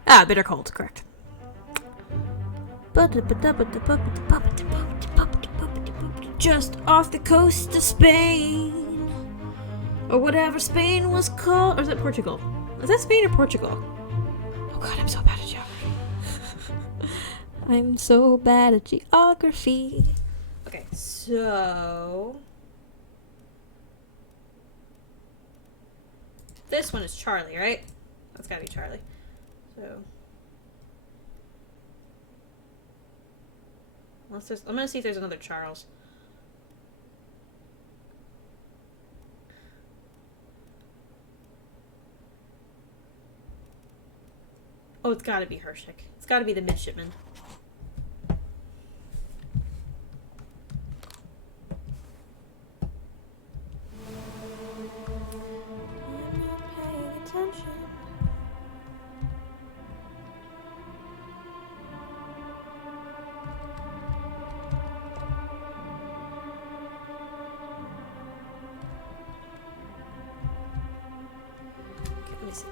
Ah, bitter cold, correct. Just off the coast of Spain. Or whatever Spain was called. Or is it Portugal? Is that Spain or Portugal? Oh god, I'm so bad at geography. I'm so bad at geography. Okay, so this one is Charlie, right? That's gotta be Charlie. So unless there's, I'm gonna see if there's another Charles. Oh, it's gotta be Hershik. It's gotta be the midshipman.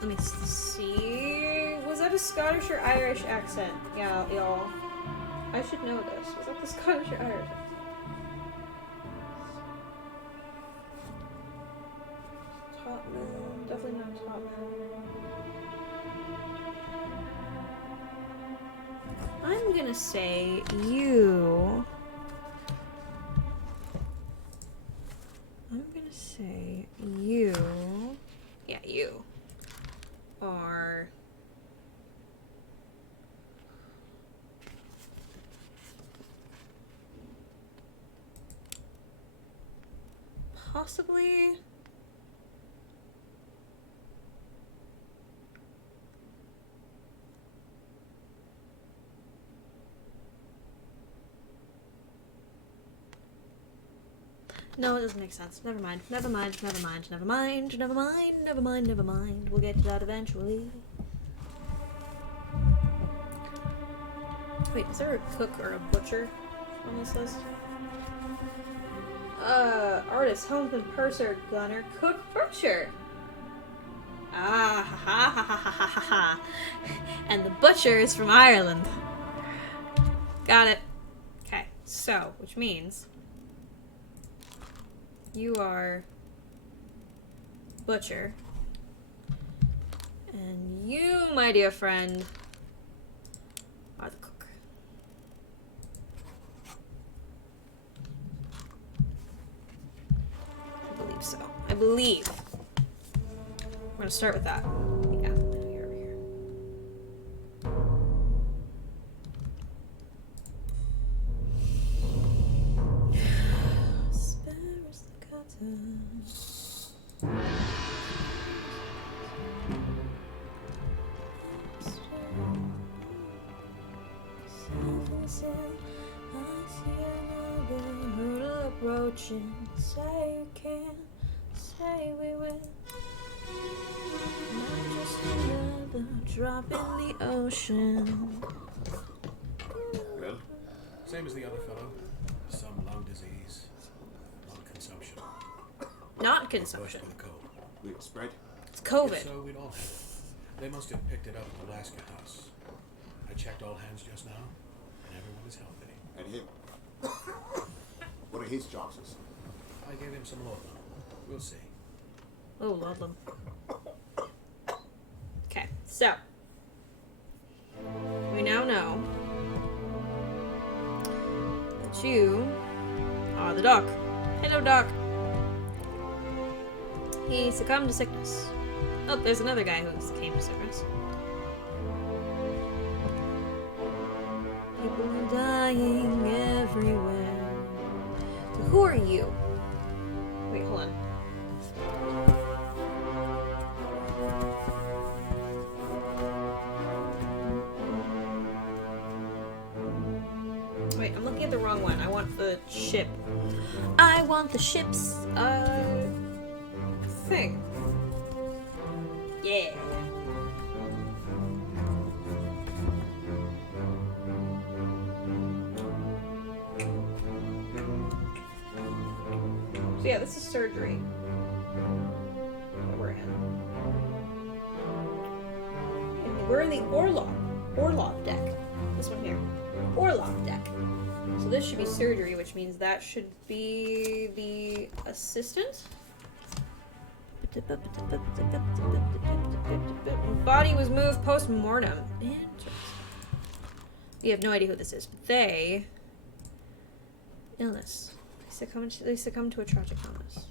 Let me see. Was that a Scottish or Irish accent? Yeah, y'all. I should know this. Was that the Scottish or Irish accent? Topman. Definitely not Topman. I'm gonna say you possibly... No, it doesn't make sense. Never mind. Never mind. Never mind. Never mind. Never mind. Never mind. Never mind. We'll get to that eventually. Wait, is there a cook or a butcher on this list? Artist, homesman, purser, gunner, cook, butcher. Ah, ha ha ha ha ha ha ha. And the butcher is from Ireland. Got it. Okay, so, which means you are butcher. And you, my dear friend, are the cook. I believe so. I believe. We're gonna start with that. Yeah, you're over here. Spare the curtain. Approaching, say you can, say we will. Not just another drop in the ocean. Well, Same as the other fellow. Some lung disease. Non-consumption. Not Worse consumption. with a cold. will it spread? It's If COVID. so, we'd all have it. They must have picked it up at the Alaska house. I checked all hands just now, and everyone is healthy. And him? What are his chances? I gave him some laudanum. We'll see. Oh, Ludlam. Okay, so we now know that you are the doc. Hello, doc. He succumbed to sickness. Oh, there's another guy who came to sickness. People are dying everywhere. So who are you? Wait, hold on. Wait, I'm looking at the wrong one. I want the ship. I want the ship's, thing. Yeah. So yeah, this is surgery. That we're in. And we're in the Orlov deck. This one here. Orlov deck. So this should be surgery, which means that should be the assistant. Body was moved post-mortem. Interesting. We have no idea who this is. They... Illness. They succumbed to a tragic illness.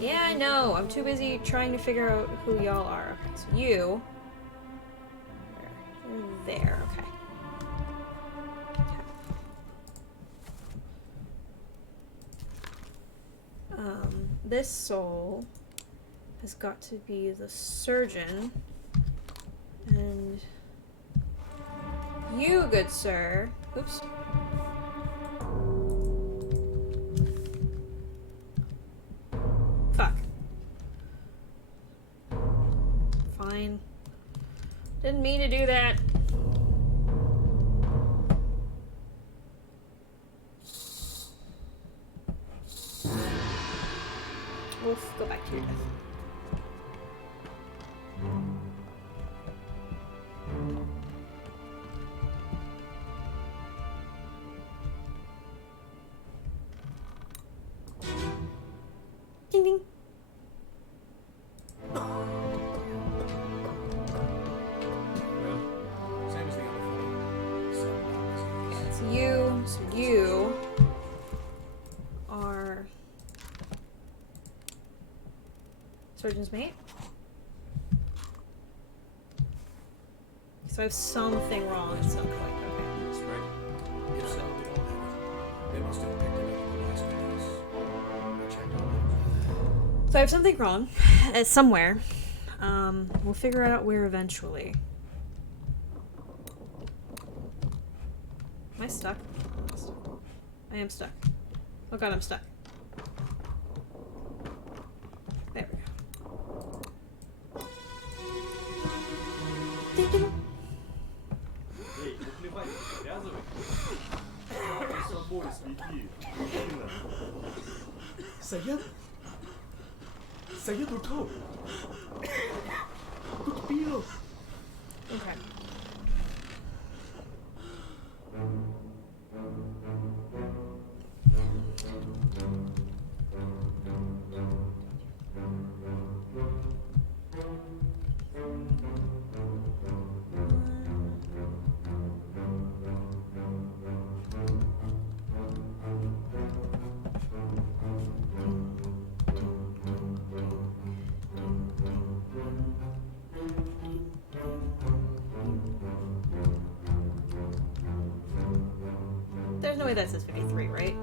Yeah, I know. I'm too busy trying to figure out who y'all are. Okay, so you... You're there, okay. This soul has got to be the surgeon, and you, good sir. Oops. Fuck. Fine. Didn't mean to do that. Wolf, go back to your death. Ding ding. Well, same as the other fellow. Some lung disease. It's you. So you are surgeon's mate. So I have something wrong at some point. Okay. Spread? If so, we all have it. They must have picked it up at the Alaska house. I checked all hands. So I have something wrong somewhere. We'll figure out where eventually. Am I stuck? I am stuck. Oh god, I'm stuck. There we go. Ding-ding. Saya? Saya tu tahu. Aku terpilih. Okay. There's no way that says 53, right?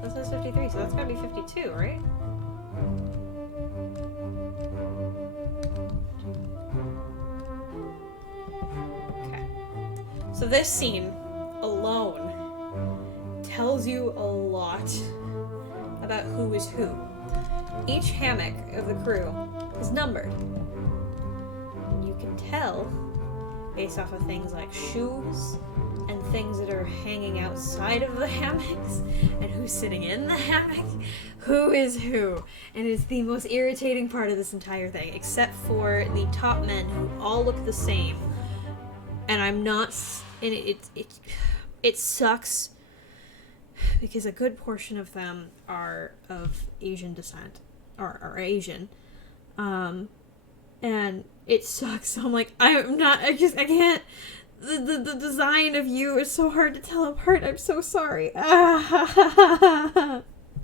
That says 53, so that's gotta be 52, right? Okay. So this scene alone tells you a lot about who is who. Each hammock of the crew is numbered. You can tell based off of things like shoes and things that are hanging outside of the hammocks and who's sitting in the hammock, who is who. And it's the most irritating part of this entire thing, except for the top men who all look the same. And I'm not, and it sucks because a good portion of them are of Asian descent, or are Asian. And it sucks. So I'm like, I can't. The design of you is so hard to tell apart. I'm so sorry.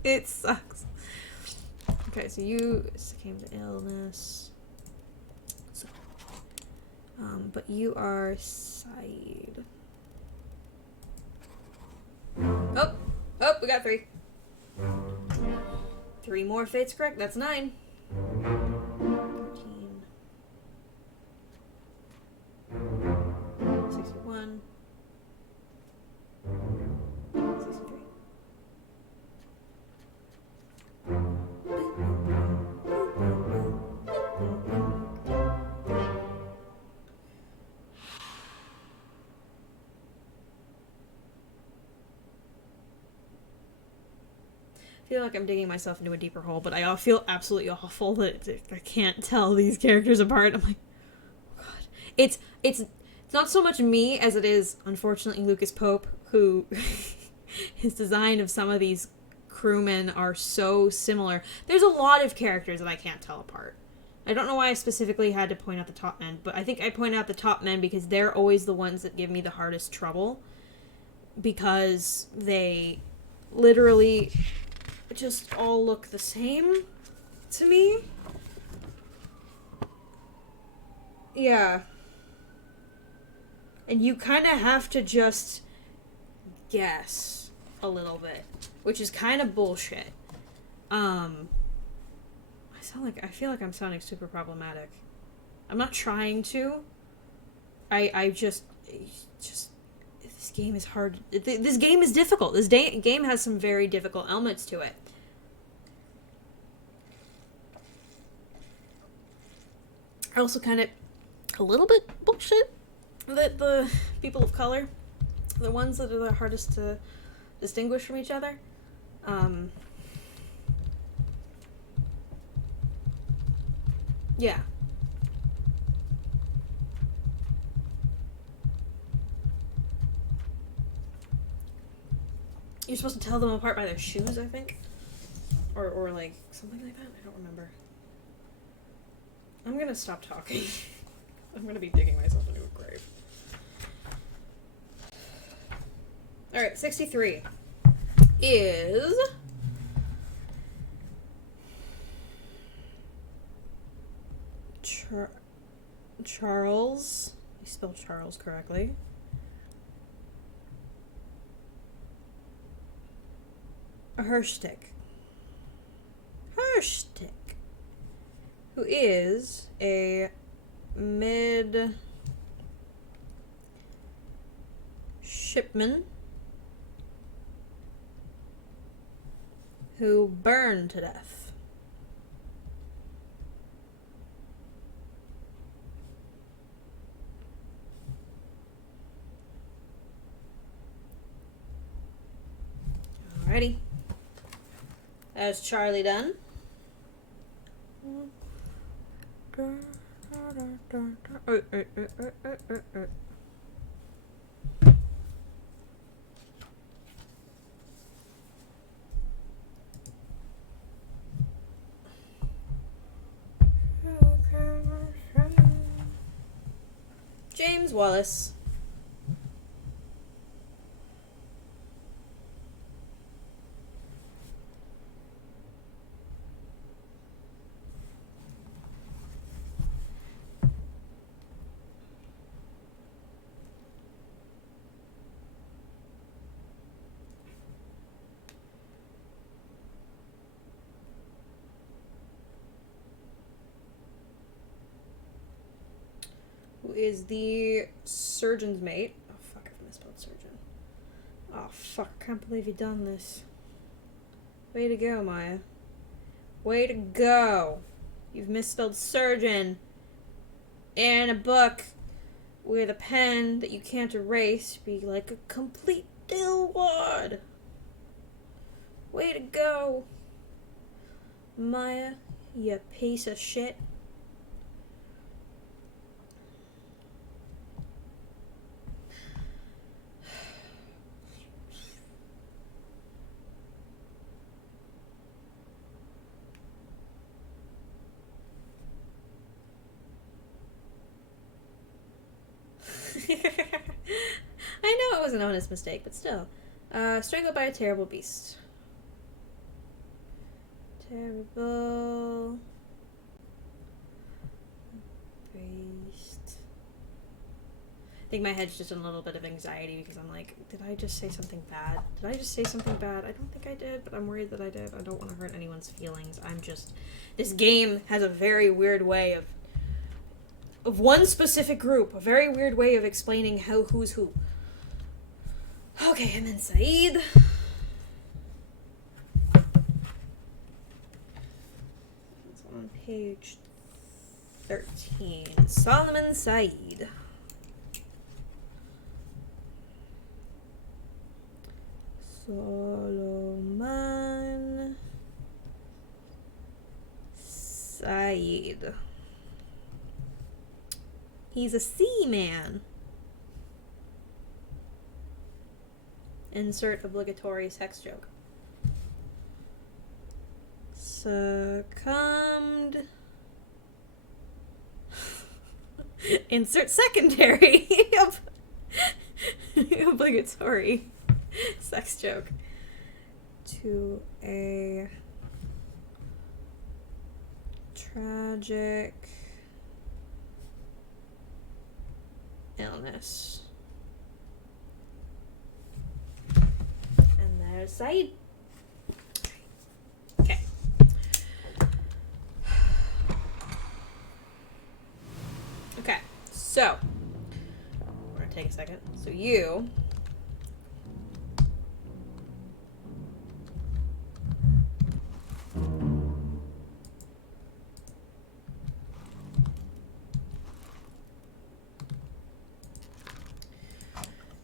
It sucks. Okay, so you succumbed to illness. So, but you are Saeed. Oh, we got 3. 3 more fates correct. That's 9. 13. 61. 63. I feel like I'm digging myself into a deeper hole, but I feel absolutely awful that I can't tell these characters apart. I'm like, oh god. It's not so much me as it is, unfortunately, Lucas Pope, who his design of some of these crewmen are so similar. There's a lot of characters that I can't tell apart. I don't know why I specifically had to point out the top men, but I think I point out the top men because they're always the ones that give me the hardest trouble, because they literally just all look the same to me. Yeah. And you kind of have to just guess a little bit, which is kind of bullshit. I feel like I'm sounding super problematic. I'm not trying to. I just this game is hard. This game is difficult. This game has some very difficult elements to it. I also kind of a little bit bullshit that the people of color, the ones that are the hardest to distinguish from each other, yeah. You're supposed to tell them apart by their shoes, I think, or like something like that. I don't remember. I'm gonna stop talking. I'm gonna be digging myself into a grave. Alright, 63 is Charles. You spelled Charles correctly. Hershtick. Hershtick. who is a midshipman who burned to death. Alrighty. That's Charlie done. James Wallace. Who is the surgeon's mate. Oh fuck, I've misspelled surgeon. Oh fuck, I can't believe you done this. Way to go, Maya. Way to go. You've misspelled surgeon in a book with a pen that you can't erase be like a complete dillwad. Way to go, Maya, you piece of shit. I know it was an honest mistake, but still. Strangled by a terrible beast. Terrible beast. I think my head's just in a little bit of anxiety because I'm like, did I just say something bad? Did I just say something bad? I don't think I did, but I'm worried that I did. I don't want to hurt anyone's feelings. This game has a very weird way of one specific group, a very weird way of explaining who's who. Okay, and then Saeed. It's on page 13. Solomon Saeed. Solomon Saeed. He's a seaman. Insert obligatory sex joke. Succumbed. Insert secondary. Obligatory sex joke. To a tragic illness. And there's Saeed. Okay. Okay, so we're gonna take a second. So you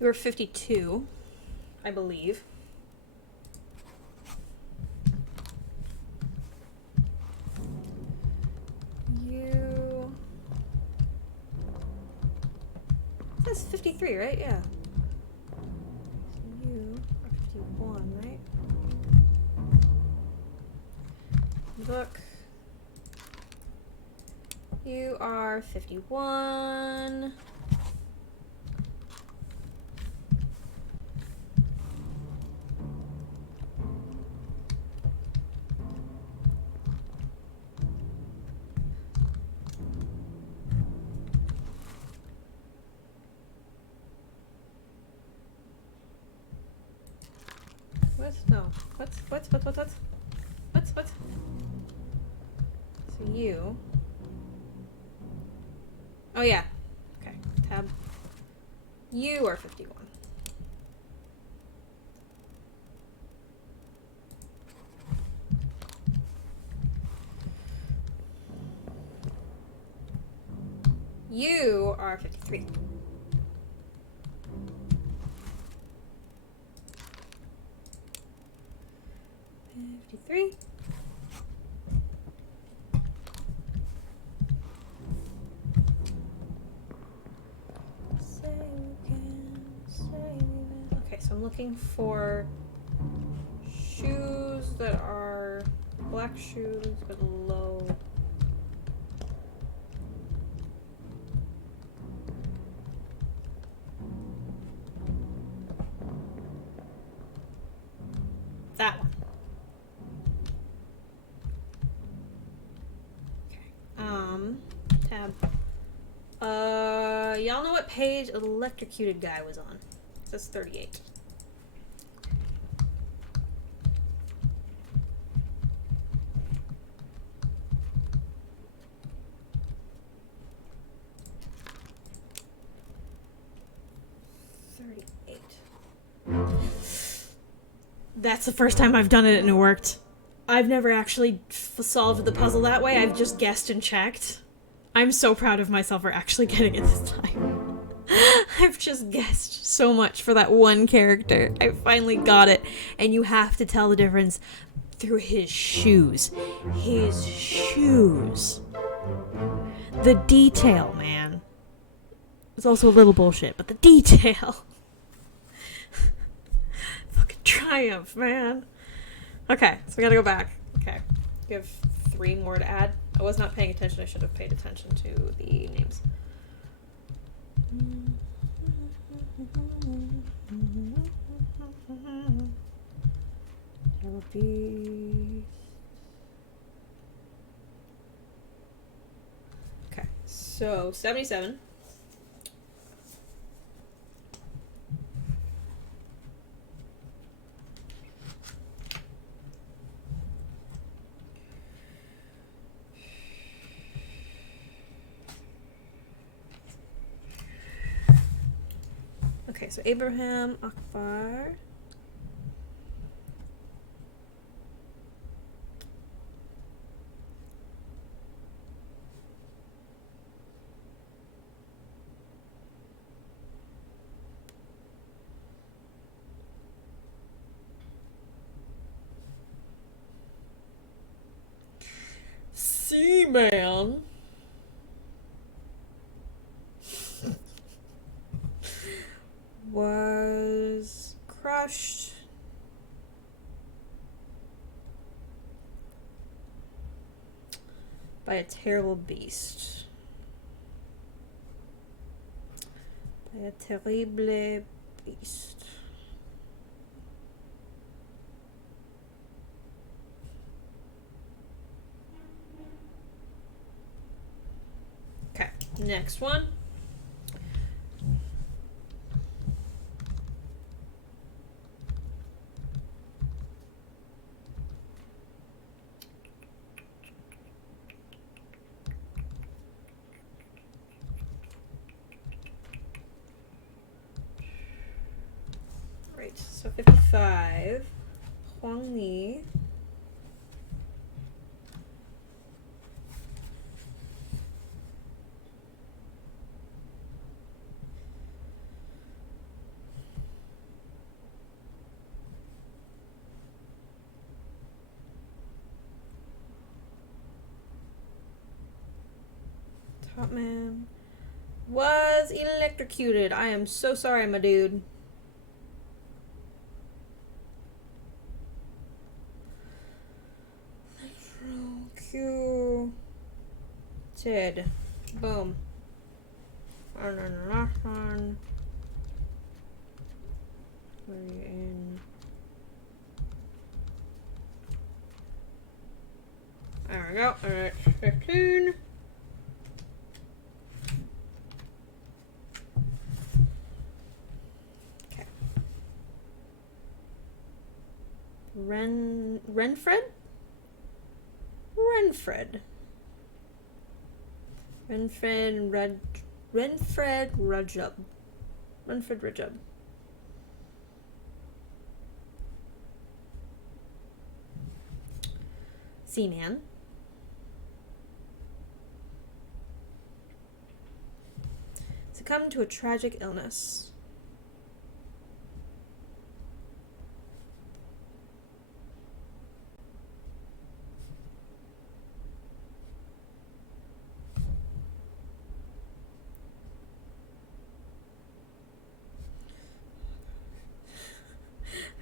were 52, I believe. You... It says 53, right? Yeah. So you are 51, right? Book. You are 51. What? No. What? So you Oh, yeah. Okay. Tab. You are 51. You are 53. Okay, so I'm looking for shoes that are black shoes with low. That one. Okay. Tab. Y'all know what page electrocuted guy was on? It says 38. That's the first time I've done it and it worked. I've never actually solved the puzzle that way. I've just guessed and checked. I'm so proud of myself for actually getting it this time. I've just guessed so much for that one character. I finally got it. And you have to tell the difference through his shoes. His shoes. The detail, man. It's also a little bullshit, but the detail. Fucking triumph, man. Okay, so we gotta go back. Okay. We have 3 more to add. I was not paying attention. I should have paid attention to the names. There will be... Okay, so 77. Okay, so Abraham, Akbar. Seaman. Was crushed by a terrible beast. By a terrible beast. Okay, next one. Right, so 55. Huang Ni. Top man was electrocuted. I am so sorry, my dude. Electrocuted. Boom. And then the last one. We're in. There we go. Alright, 15. Okay. Renfred? Renfred and Renfred Rajab. Renfred Rajab. Seaman. Succumbed to a tragic illness.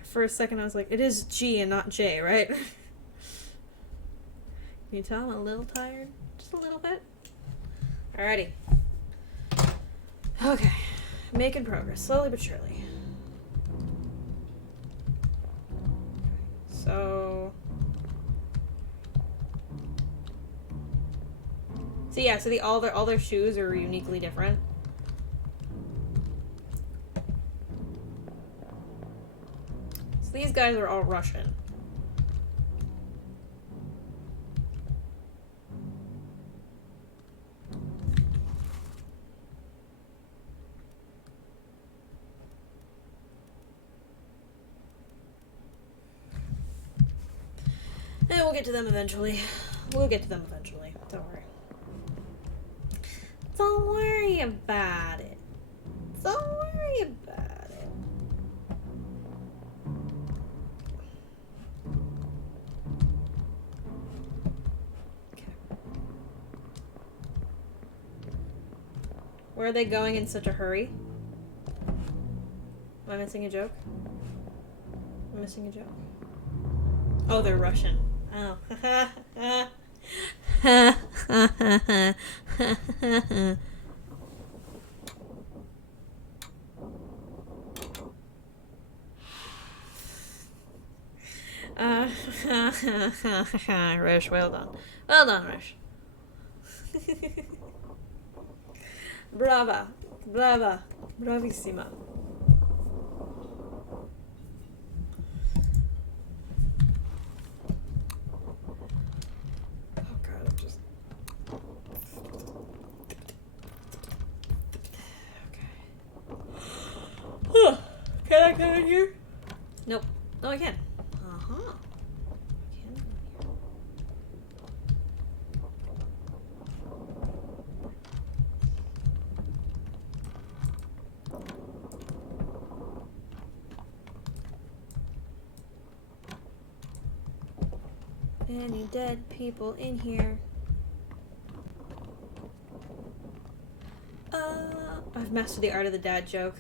For a second I was like, it is G and not J, right? Can you tell I'm a little tired? Just a little bit? Alrighty. Okay. Making progress, slowly but surely. So... So yeah, so all their shoes are uniquely different. So these guys are all Russian. And we'll get to them eventually. We'll get to them eventually. Don't worry. Don't worry about it. Don't worry about it. Okay. Where are they going in such a hurry? Am I missing a joke? Am I missing a joke? Oh, they're Russian. Oh. Rish, well done. Well done, Rish. Brava. Brava. Bravissima. Can I come in here? Nope. No, I can. Uh-huh. I can come in here. Any dead people in here? I've mastered the art of the dad joke.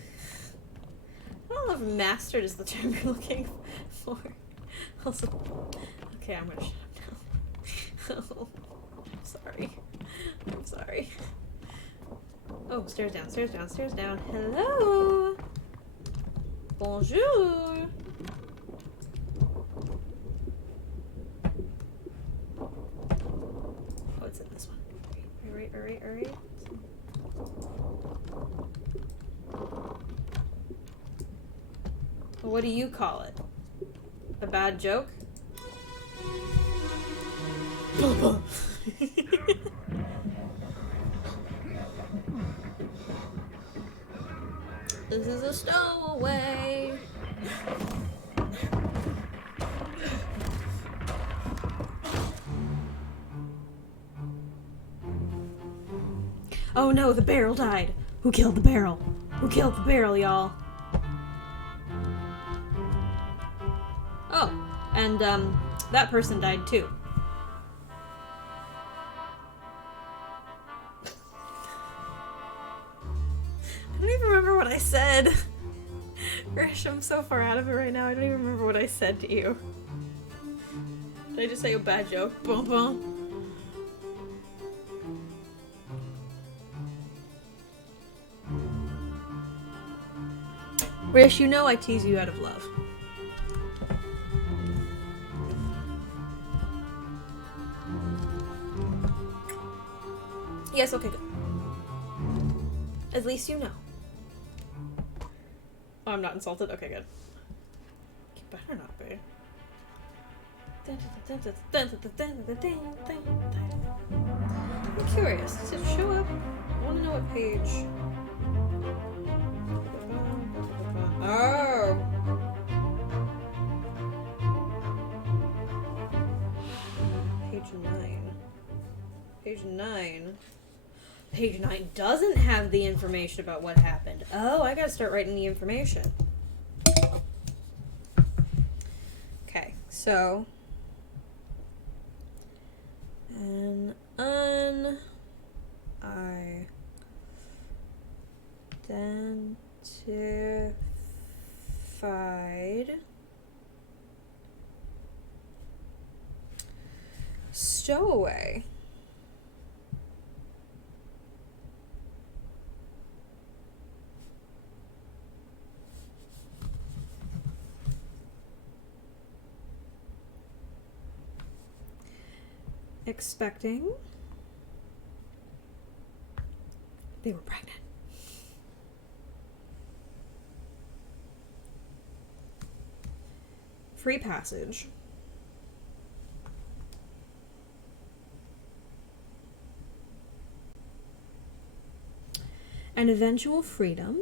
I don't know if mastered is the term you're looking for. Also, okay, I'm gonna shut up now. Oh, I'm sorry. I'm sorry. Oh, stairs down, stairs down, stairs down. Hello! Bonjour! Oh, it's in this one. Alright, alright, alright. What do you call it? A bad joke? This is a stowaway. Oh no, the barrel died. Who killed the barrel? Who killed the barrel, y'all? Oh, and that person died too. I don't even remember what I said. Rish, I'm so far out of it right now. I don't even remember what I said to you. Did I just say a bad joke? Boom, boom. Rish, you know I tease you out of love. Yes, okay, good. At least you know. Oh, I'm not insulted? Okay, good. You better not be. I'm curious. Does it show up want to know what page. Oh. Page 9. Page 9. Page 9 doesn't have the information about what happened. Oh, I gotta start writing the information. Okay, so... unidentified stowaway. Expecting they were pregnant. Free passage. And eventual freedom.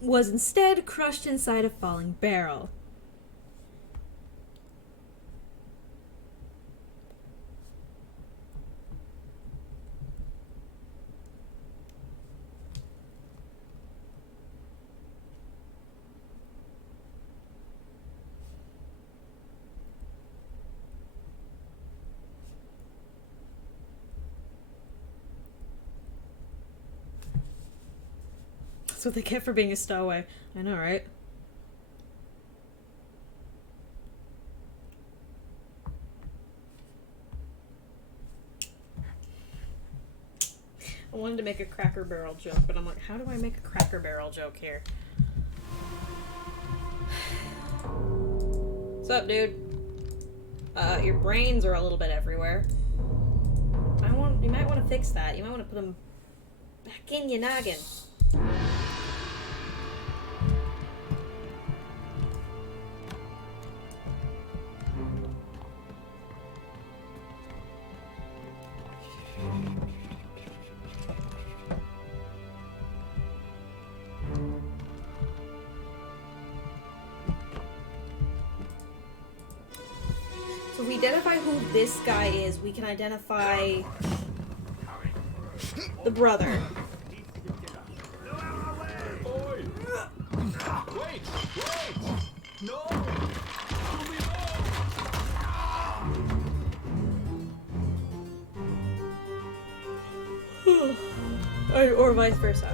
Was instead crushed inside a falling barrel. That's what they get for being a stowaway. I know, right? I wanted to make a Cracker Barrel joke, but I'm like, how do I make a Cracker Barrel joke here? What's up, dude? Your brains are a little bit everywhere. You might want to fix that. You might want to put them back in your noggin. So if we identify who this guy is, we can identify the brother. Wait! No! Or vice versa.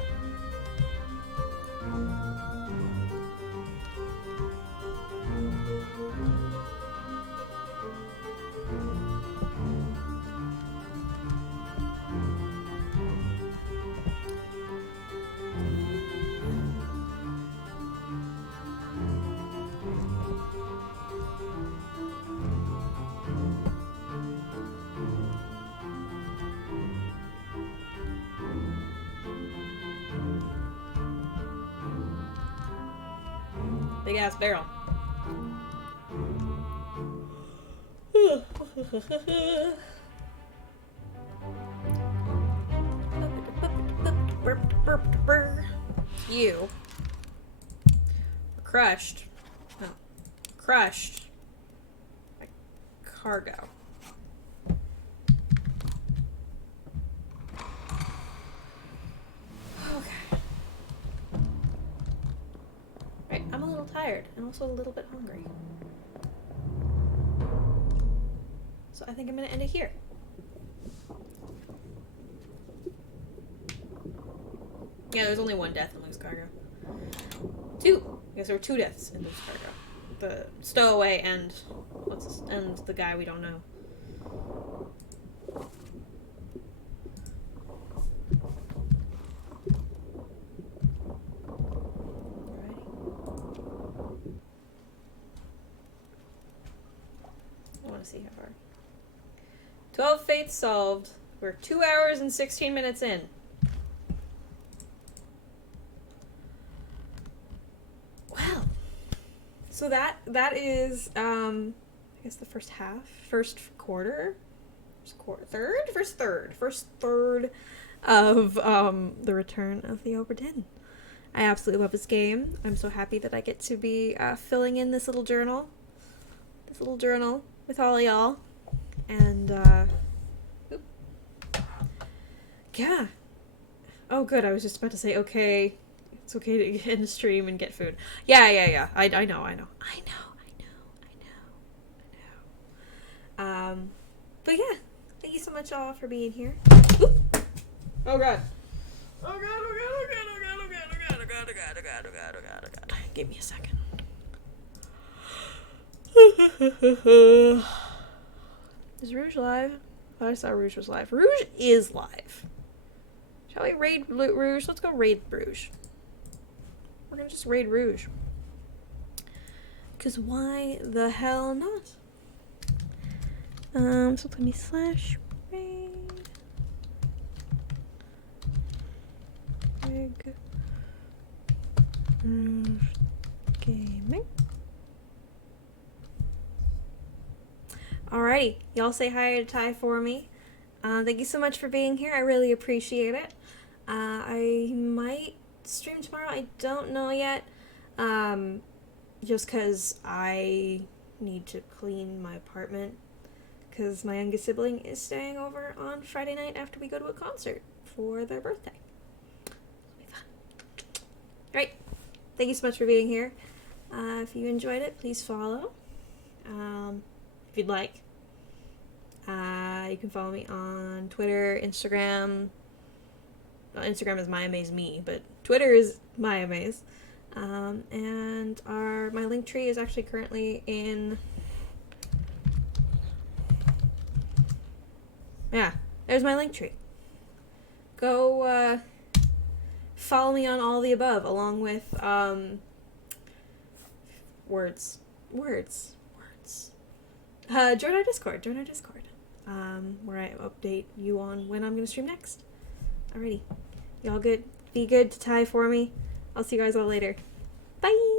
Big ass barrel. You were crushed. No. Crushed. By cargo. I'm a little tired and also a little bit hungry. So I think I'm gonna end it here. Yeah, there's only one death in Loose Cargo. Two! I guess there were two deaths in Loose Cargo. The stowaway and and the guy we don't know. See how far. 12 fates solved. We're 2 hours and 16 minutes in. So that is I guess the first third of the return of the Obra Dinn. I absolutely love this game. I'm so happy that I get to be filling in this little journal with all y'all, and yeah. Oh, good. I was just about to say, okay, it's okay to get in the stream and get food. Yeah. I know. But yeah, thank you so much all for being here. Oop. Oh god. Oh god. Give me a second. Is Rouge live? I thought I saw Rouge was live. Rouge is live. Shall we raid Rouge? Let's go raid Rouge. We're gonna just raid Rouge. Because why the hell not? So let me slash raid. Rig. Gaming. Alrighty, y'all say hi to Ty for me. Thank you so much for being here. I really appreciate it. I might stream tomorrow. I don't know yet. Just because I need to clean my apartment. Because my youngest sibling is staying over on Friday night after we go to a concert for their birthday. It'll be fun. Alright. Thank you so much for being here. If you enjoyed it, please follow. If you'd like. You can follow me on Twitter, Instagram. Well, Instagram is MyAmazeMe, but Twitter is MyAmaze. And my link tree is actually currently in... Yeah, there's my link tree. Go follow me on all the above, along with words. Join our Discord. Where I update you on when I'm gonna stream next. Alrighty, y'all good? Be good to Ty for me. I'll see you guys all later. Bye.